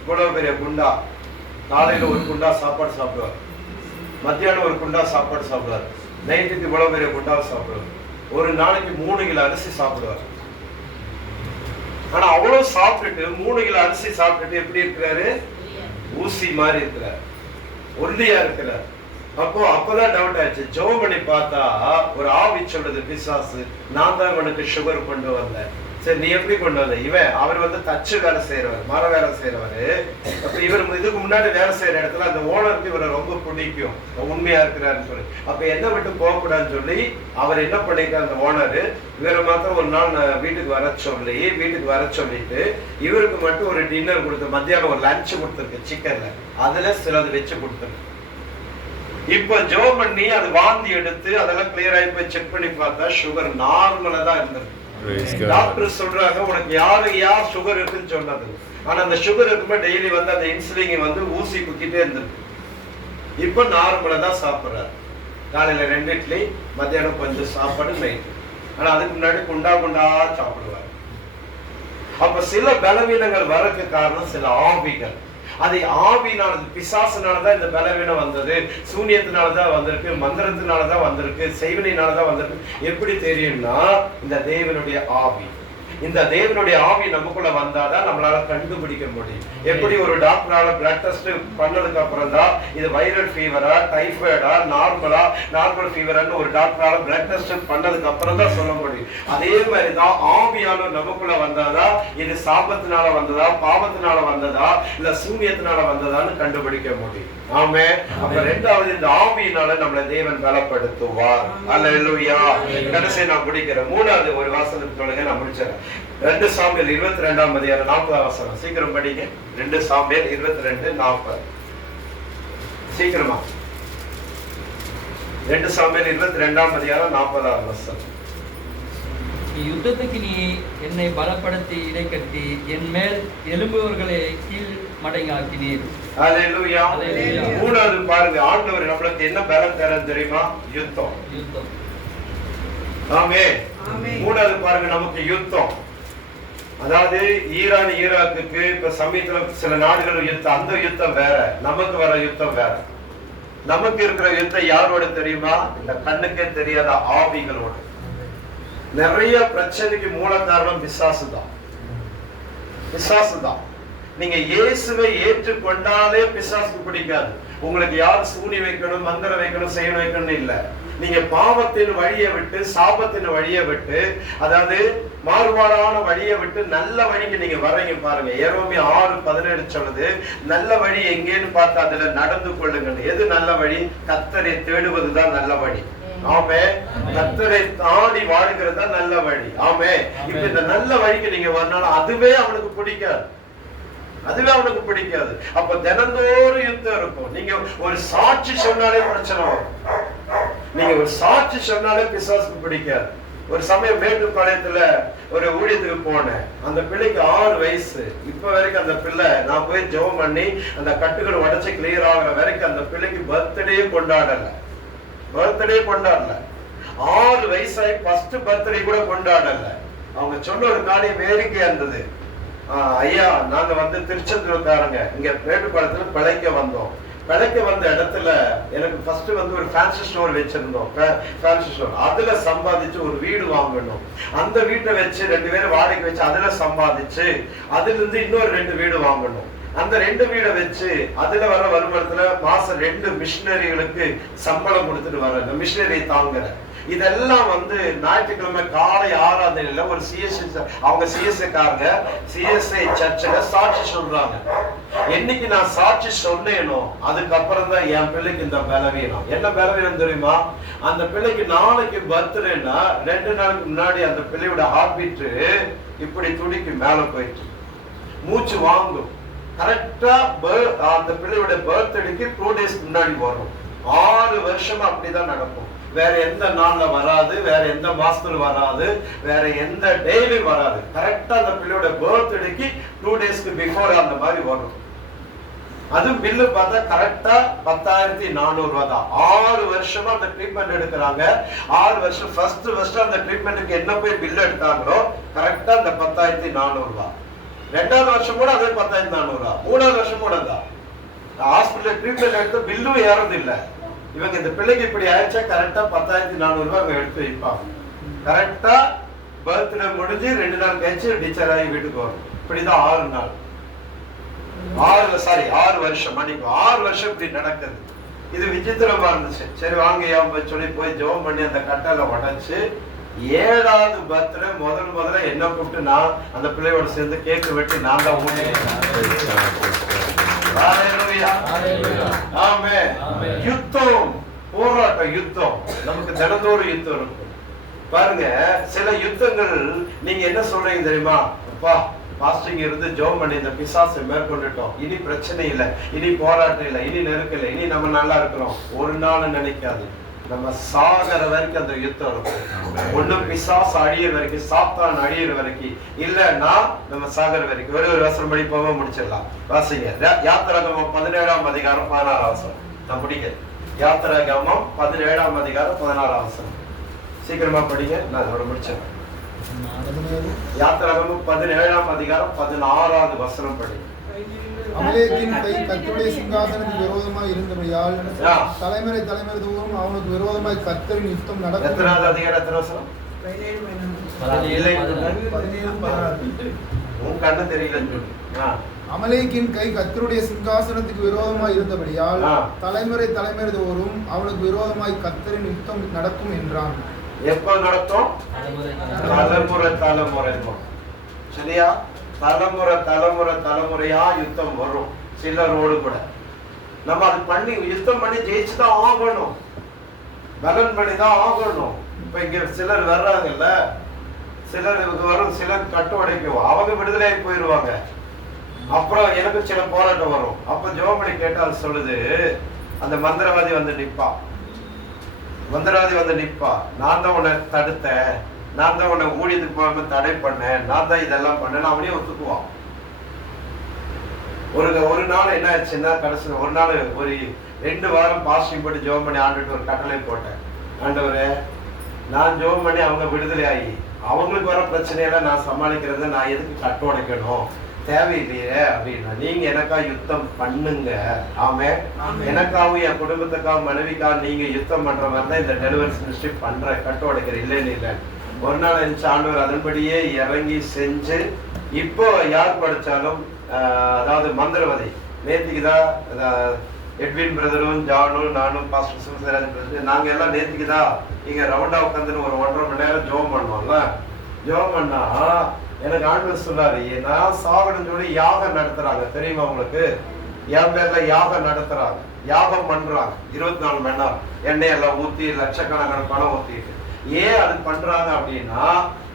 இவ்வளவு பெரிய குண்டா, காலையில ஒரு குண்டா சாப்பாடு சாப்பிடுவார், மத்தியானம் ஒரு குண்டா சாப்பாடு சாப்பிடுவார், நைட்டுக்கு இவ்வளவு பெரிய குண்டாவை சாப்பிடுவார், ஒரு நாளைக்கு 3 கிலோ அரிசி சாப்பிடுவார். ஆனா அவ்வளவு சாப்பிட்டுட்டு 3 கிலோ அரிசி சாப்பிட்டுட்டு எப்படி இருக்கிறாரு? ஊசி மாதிரி இருக்கிறார், ஒல்லியா இருக்கிறார். அப்பதான் டவுட் ஆயிடுச்சு. ஜெபம் பண்ணி பார்த்தா ஒரு ஆவி சொல்றது, பிசாசு, நான் தான் இவனுக்கு சுகர் கொண்டு வந்தேன். சரி, நீ எப்படி கொண்டு வந்த? அவர் தச்சு வேலை செய்யறவர், மர வேலை செய்யறவரு. அப்ப இவர் இதுக்கு முன்னாடி வேலை செய்யற இடத்துல அந்த ஓனருக்கு இவரை ரொம்ப பிடிக்கும், உண்மையா இருக்கிறாருன்னு சொல்லி. அப்ப என்ன விட்டு போகக்கூடாதுன்னு சொல்லி அவர் என்ன பண்ணிருக்காரு, அந்த ஓனரு இவரை மாத்திரம் ஒரு நாள் வீட்டுக்கு வர சொல்லிட்டு இவருக்கு மட்டும் ஒரு டின்னர் கொடுத்து, மத்தியானம் ஒரு லஞ்ச் கொடுத்துருக்கு சிக்கன்ல, அதுல சிலது வச்சு கொடுத்துருக்கு. இப்ப ஜெபம் பண்ணி அது வாந்தி எடுத்து அதெல்லாம் கிளியர் ஆகி போய் செக் பண்ணி பார்த்தா சுகர் நார்மலா தான் இருந்திருக்கு. டாக்டர் சொல்றாங்க, உனக்கு யார் சுகர் இருக்குன்னு சொன்னது. ஆனா அந்த சுகர் இருக்கும்போது டெய்லி அந்த இன்சுலின் ஊசி குத்திட்டே இருந்திருக்கு. இப்ப நார்மலா தான் சாப்பிடுறாரு. காலையில 2 இட்லி, மத்தியானம் கொஞ்சம் சாப்பாடு, நைட்டு. ஆனா அதுக்கு முன்னாடி குண்டா சாப்பிடுவார். அப்ப சில பலவீனங்கள் வரக்கு காரணம் சில ஆவிகள். அது ஆவினால, பிசாசுனாலதான் இந்த பலவீனம் வந்தது, சூனியத்தினாலதான் வந்திருக்கு, மந்திரத்தினாலதான் வந்திருக்கு, செய்வினையினாலதான் வந்திருக்கு. எப்படி தெரியும்னா, இந்த தேவனுடைய ஆவி, இந்த தேவனுடைய ஆவி நமக்குள்ள வந்தாதான் நம்மளால கண்டுபிடிக்க முடியும். எப்படி ஒரு டாக்டரால பிளட் டெஸ்ட் பண்ணதுக்கு அப்புறம் தான் இது வைரல் ஃபீவரா, டைஃபாய்டா, நார்மல் ஃபீவரான்னு ஒரு டாக்டரால பிளட் டெஸ்ட் பண்ணதுக்கு அப்புறம் தான் சொல்ல முடியும். அதே மாதிரிதான் ஆவியானவர் நமக்குள்ள வந்தாதான் இது சாபத்தினால வந்ததா, பாவத்தினால வந்ததா, இல்ல சூனியத்தினால வந்ததான்னு கண்டுபிடிக்க முடியும். ஆமே. அப்ப 2வது, இந்த ஆவியினால நம்மளை தேவன் பலப்படுத்துவார். அல்லேலூயா. கடைசி நான் முடிக்கிறேன். 3வது ஒரு வாசனம் சொல்லுங்க, நான் முடிச்சிடறேன். 2 சாமுவேல் 22ஆம் அதிகாரம் 40ஆம் வசனம். சீக்கிரம் படிங்க. 2 சாமுவேல் 22:40. சீக்கிரமா. 2 சாமுவேல் 22ஆம் அதிகாரம் 40ஆம் வசனம். யுத்தத்துக்கு நீ என்னை பலப்படுத்தி இடை கட்டி என் மேல் எலும்புவர்களை கீழ் மடங்காக்கினீர். அல்லேலூயா. 3வது பாருங்க, ஆண்டவர் நம்மளுக்கு என்ன பலம் தரேன் தெரியுமா? யுத்தம். ஆமென். 3வது பாருங்க, நமக்கு யுத்தம். அதாவது ஈரான் ஈராக்குக்கு இப்ப சமயத்துல சில நாடுகள் யுத்தம், அந்த யுத்தம் வேற, நமக்கு வர யுத்தம் வேற. நமக்கு இருக்கிற யுத்தம் யாரோட தெரியுமா? இந்த கண்ணுக்கே தெரியாத ஆவிகளோட. நிறைய பிரச்சனைக்கு மூல காரணம் பிசாசுதான். நீங்க இயேசுவை ஏற்றுக்கொண்டாலே பிசாசுக்கு பிடிக்காது. உங்களுக்கு யார் சூனி வைக்கணும், மந்திரம் வைக்கணும், செய்யணும் வைக்கணும் இல்ல. நீங்க பாவத்தின் வழியை விட்டு, சாபத்தின் வழியை விட்டு, அதாவது மாறுபாடான வழியை விட்டு நல்ல வழிக்கு நீங்க வரீங்க பாருங்க. எரோமியா 6:17 சொல்லுது, நல்ல வழி எங்கேன்னு பார்த்தா அதுல நடந்து கொள்ளுங்க. எது நல்ல வழி? கர்த்தரை தேடுவதுதான் நல்ல வழி. ஆமே. கர்த்தரை தாண்டி வாழ்கிறது தான் நல்ல வழி. ஆமே. இப்ப இந்த நல்ல வழிக்கு நீங்க வரனால அதுவே அவனுக்கு பிடிக்காது. அப்ப தினந்தோறும் யுத்தம் இருக்கும். நீங்க ஒரு சாட்சி சொன்னாலே பிரச்சனை வரும். நீங்க ஒரு சாட்சி சொன்னாலே பிசாசுக்கு பிடிக்காது. ஒரு சமயம் மேட்டுப்பாளையத்துல ஒரு ஊழியத்துக்கு போனேன். அந்த பிள்ளைக்கு 6 வயசு. இப்ப வரைக்கும் அந்த பிள்ளை, நான் போய் ஜெபம் பண்ணி அந்த கட்டுகள் உடைச்சு கிளியர் ஆகுற வரைக்கும் அந்த பிள்ளைக்கு பர்த்டே கொண்டாடல. 6 வயசாயி ஃபர்ஸ்ட் பர்த்டே கூட கொண்டாடல. அவங்க சொன்ன ஒரு காரியம் வேடிக்கையா இருந்தது. ஐயா, நாங்க திருச்செந்தூர்காரங்க, இங்க மேட்டுப்பாளையத்துல பிழைக்க வந்தோம். பிழைக்க வந்த இடத்துல எனக்கு ஃபர்ஸ்ட் ஒரு ஃபேன்சி ஸ்டோர் வச்சிருந்தோம். ஃபேன்சி ஸ்டோர் அதுல சம்பாதிச்சு ஒரு வீடு வாங்கணும். அந்த வீட்டை வச்சு 2 பேரும் வாடகை வச்சு அதுல சம்பாதிச்சு அதுல இருந்து இன்னொரு 2 வீடு வாங்கணும். அந்த 2 வீடை வச்சு அதுல வர வருமானத்துல மாசம் 2 மிஷினரிகளுக்கு சம்பளம் கொடுத்துட்டு வர மிஷினரி தாங்குற. இதெல்லாம் ஞாயிற்றுக்கிழமை காலை 6ஆம் ஒரு சிஎஸ்ஐ, அவங்க சிஎஸ்ஐக்காரங்க சிஎஸ்ஐ சர்ச்சில் சாட்சி சொல்றாங்க. என்னைக்கு நான் சாட்சி சொன்னேனோ அதுக்கப்புறம் தான் என் பிள்ளைக்கு இந்த பலவீனம். என்ன பலவீனம் தெரியுமா? அந்த பிள்ளைக்கு நாளைக்கு பர்த்டேன்னா 2 நாளுக்கு முன்னாடி அந்த பிள்ளையோட ஹார்ட் பீட் இப்படி துடிக்கு மேல போயிட்டு மூச்சு வாங்கும். கரெக்டா அந்த பிள்ளையோட பர்த்டேக்கு 2 days முன்னாடி வரும். 6 வருஷமா அப்படிதான் நடக்கும். வேற எந்த நாள்ல வராது, வேற எந்த மாசத்துல வராது, வேற எந்த டேலி வராது. கரெக்டா அந்த பிள்ளையோட பர்த்டேக்கு 2 daysக்கு பிஃபோர் அந்த மாதிரி வரும். அது பில்லு பார்த்தா கரெக்டா 10,400 தான். 6 வருஷமா அந்த ட்ரீட்மெண்ட் எடுக்கிறாங்க. 6 வருஷம் ஃபர்ஸ்ட் அந்த ட்ரீட்மெண்ட்டுக்கு என்ன போய் பில் எடுத்தாங்களோ கரெக்டா அந்த 10,400 தான். 2வது வருஷம் கூட அதே 10,400. 3வது வருஷம் கூட தான். ஹாஸ்பிட்டல் ட்ரீட்மெண்ட் எடுத்து பில்லும் ஏறது இல்லை. இவங்க இந்த பிள்ளைக்கு இப்படி ஆயிடுச்சா கரெக்டா 10,400 ரூபாய் அவங்க எடுத்து வைப்பாங்க. கரெக்டா பர்த்டே முடிஞ்சு 2 நாள் கழிச்சு டீச்சர் ஆகி வீட்டுக்கு வரும். இப்படிதான் 6 நாள் 6 வருஷம் மன்னிக்கும் 6 வருஷம் இப்படி நடக்குது. இது விசித்திரமா இருந்துச்சு. சரி வாங்க சொல்லி போய் ஜெபம் பண்ணி அந்த கட்டளை உடைச்சு 7வது பர்த்டே முதல்ல என்ன கூப்பிட்டு நான் அந்த பிள்ளையோட சேர்ந்து கேக்கு வெட்டி நான் தான் யுத்தம் போராட்டம் யுத்தம் நமக்கு தினந்தோறும் யுத்தம் இருக்கும். பாருங்க சில யுத்தங்கள் நீங்க என்ன சொல்றீங்க தெரியுமா? அப்பா பாஸ்டிங் இருந்து ஜெபம் பண்ணி இந்த பிசாசை மேற்கொண்டுட்டோம், இனி பிரச்சனை இல்லை, இனி போராட்டம் இல்லை, இனி நெருக்கல, இனி நம்ம நல்லா இருக்கிறோம். ஒரு நாள் நினைக்காது, நம்ம சாகர வரைக்கும் அந்த யுத்தம் இருக்கும். ஒண்ணு பிசாசு அழியிற வரைக்கும், சாத்தான் அழியிற வரைக்கும், இல்லன்னா நம்ம சாகர வரைக்கும். ஒரு வசனம் படிப்போமா முடிச்சிடலாம். வாசிங்க யாத்திராகமம் 17ஆம் அதிகாரம் 16ஆம் வசனம். நான் முடிக்க யாத்திராகமம் 17ஆம் அதிகாரம் 16ஆம் வசனம். சீக்கிரமா படிங்க, நான் அதோட முடிச்சிடறேன். யாத்திராகமம் 17ஆம் அதிகாரம் 16வது வசனம் படிங்க. அமலேக்கின் கை கர்த்தருடைய சிங்காசனத்துக்கு விரோதமாய் இருந்தபடியால் தலைமுறை தோறும் அவனுக்கு விரோதமாய் கர்த்தரின் யுத்தம் நடக்கும். எத்தனாவது அதிகாரம் எத்தனை வசனம்? 17 உன் கண்ணு தெரியல. அமலேக்கின் கை கர்த்தருடைய சிங்காசனத்துக்கு விரோதமாய் இருந்தபடியால் தலைமுறை தோறும் அவனுக்கு விரோதமாய் கர்த்தரின் யுத்தம் நடக்கும் என்றான். எப்ப நடத்தும்? தலைமுறை சரியா? தலைமுறையா யுத்தம் வரும் சிலரோடு கூட. நம்ம அது பண்ணி யுத்தம் பண்ணி ஜெயிச்சுதான் ஆகணும், பலன் பண்ணிதான் ஆகணும். இப்ப இங்க சிலர் வர்றாங்கல்ல, சிலர் வரும், சிலர் கட்டு உடைக்கும், அவங்க விடுதலை போயிருவாங்க. அப்புறம் எனக்கு சில போராட்டம் வரும். அப்ப ஜெபமணி கேட்டால் சொல்லுது, அந்த மந்திரவாதி வந்து நிப்பா, நான் தான் உன்னை தடுத்தேன், நான் தான் உன்னை ஊழியத்துக்கு போகாம தடை பண்ணேன், நான் தான் இதெல்லாம் பண்ணேன், அவனே ஒத்துக்குவான். ஒரு நாள் என்ன ஆச்சுன்னா, கடைசி ஒரு நாள் ஒரு 2 வாரம் பாஸ்டிங் போட்டு ஜெபம் பண்ணி ஆண்டுட்டு ஒரு கட்டளை போட்டேன். ஆண்டவரே, நான் ஜெபம் பண்ணி அவங்க விடுதலை ஆகி அவங்களுக்கு வர பிரச்சனையெல்லாம் நான் சமாளிக்கிறத நான் எதுக்கு கட்டு உடைக்கணும், தேவையில்லையே அப்படின்னா நீங்க எனக்கா யுத்தம் பண்ணுங்க. ஆமே, எனக்காகவும் என் குடும்பத்துக்காகவும் மனைவிக்காக நீங்க யுத்தம் பண்ற மாதிரி தான் இந்த டெலிவரன்ஸ் மினிஸ்ட்ரி பண்ற, கட்டு உடைக்கிற இல்லைன்னு இல்லை. ஒரு நாள் இருந்துச்சு, ஆண்டவர் அதன்படியே இறங்கி செஞ்சு இப்போ யார் படிச்சாலும் அதாவது மந்திரவாதி நேத்திக்குதான் எட்வின் பிரதரும் ஜானும் நானும் பாஸ்டர் சிவசராஜ் நாங்க எல்லாம் நேத்திக்குதான் இங்க ரவுண்டா உட்காந்துன்னு ஒரு 1.5 மணி நேரம் ஜெபம் பண்ணுவோம்ல. ஜெபம் பண்ணா எனக்கு ஆண்டவர் சொன்னாரு, நான் சாகணும்னு சொல்லி யாகம் நடத்துறாங்க தெரியுமா உங்களுக்கு? என் பேர்ல யாகம் நடத்துறாங்க, யாகம் பண்றாங்க 24 மணி நேரம் எண்ணெய் எல்லாம் ஊத்தி லட்சக்கணக்கான பணம் ஊத்திட்டு. ஏன் அது பண்றாங்க அப்படின்னா,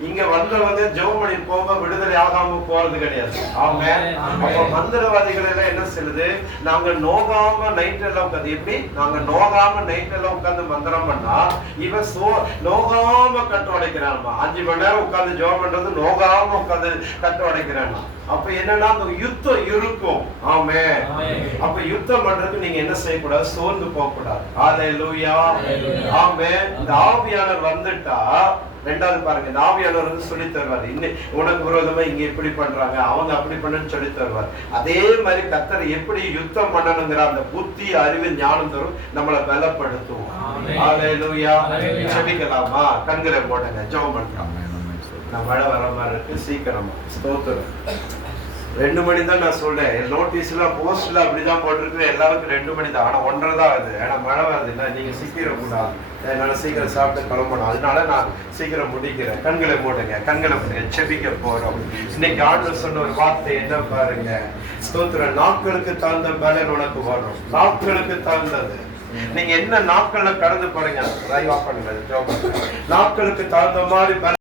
இங்க வந்தவங்க ஜெபம் பண்ணி போக விடுதலை ஆகாம போறது கிடையாது. அவங்க அப்ப மந்திரவாதிகள் எல்லாம் என்ன சொல்லுது, நாங்க நோகாம நைட் எல்லாம் உட்காந்து, எப்படி நாங்க நோகாம நைட் எல்லாம் உட்காந்து மந்திரம் பண்ணா இவன் நோகாம கட்டு உடைக்கிறான்மா. 5 மணி நேரம் உட்காந்து ஜெபம் பண்றது நோகாம உட்காந்து கட்டு உடைக்கிறான். அப்ப என்னன்னா அந்த யுத்தம் இருக்கும். ஆமே, அப்ப யுத்தம் பண்றதுக்கு நீங்க என்ன செய்யக்கூடாது, சோர்ந்து போக கூடாது. ஹல்லேலூயா. ஆமே, இந்த ஆவியானவர் வந்துட்டா 2வது பாருங்க, இந்த ஆவியானவர் வந்து சொல்லி தருவார், இன்னும் உனக்கு விரோதமா இங்க இப்படி பண்றாங்க, அவங்க அப்படி பண்ணுன்னு சொல்லி தருவார். அதே மாதிரி கர்த்தர் எப்படி யுத்தம் பண்ணணுங்கிற அந்த புத்தி அறிவு ஞானம் தரும், நம்மளை பலப்படுத்துவோம். ஹல்லேலூயா. ஜெபிக்கலாமா? கண்களை போடுங்க, ஜெபம் பண்ணலாம். நான் மழை வர மாதிரி இருக்கு, சீக்கிரமா. ஸ்தோத்திரம். 2 மணி தான் நான் சொல்றேன். நோட்டீஸ்ல போஸ்ட்ல அப்படிதான் போட்டிருக்கு, எல்லாருக்கும் 2 மணி தான். ஆனா 1:30 தான் ஆகுது. ஏன்னா மழை வருது இல்லை, நீங்க சீக்கிரம் கூடாது, என்னால சீக்கிரம் சாப்பிட்டு கிளம்பணும். அதனால நான் சீக்கிரம் முடிக்கிறேன். கண்களை மூடுங்க, கண்களை மூடுங்க, செபிக்க போறோம். இன்னைக்கு ஆண்டவர் சொன்ன ஒரு வார்த்தை என்ன பாருங்க, ஸ்தோத்திரம். நாட்களுக்கு தகுந்த பலன் உனக்கு வரும், நாட்களுக்கு தகுந்தது. நீங்க என்ன நாட்கள்ல கடந்து போறீங்க, நாட்களுக்கு தகுந்த மாதிரி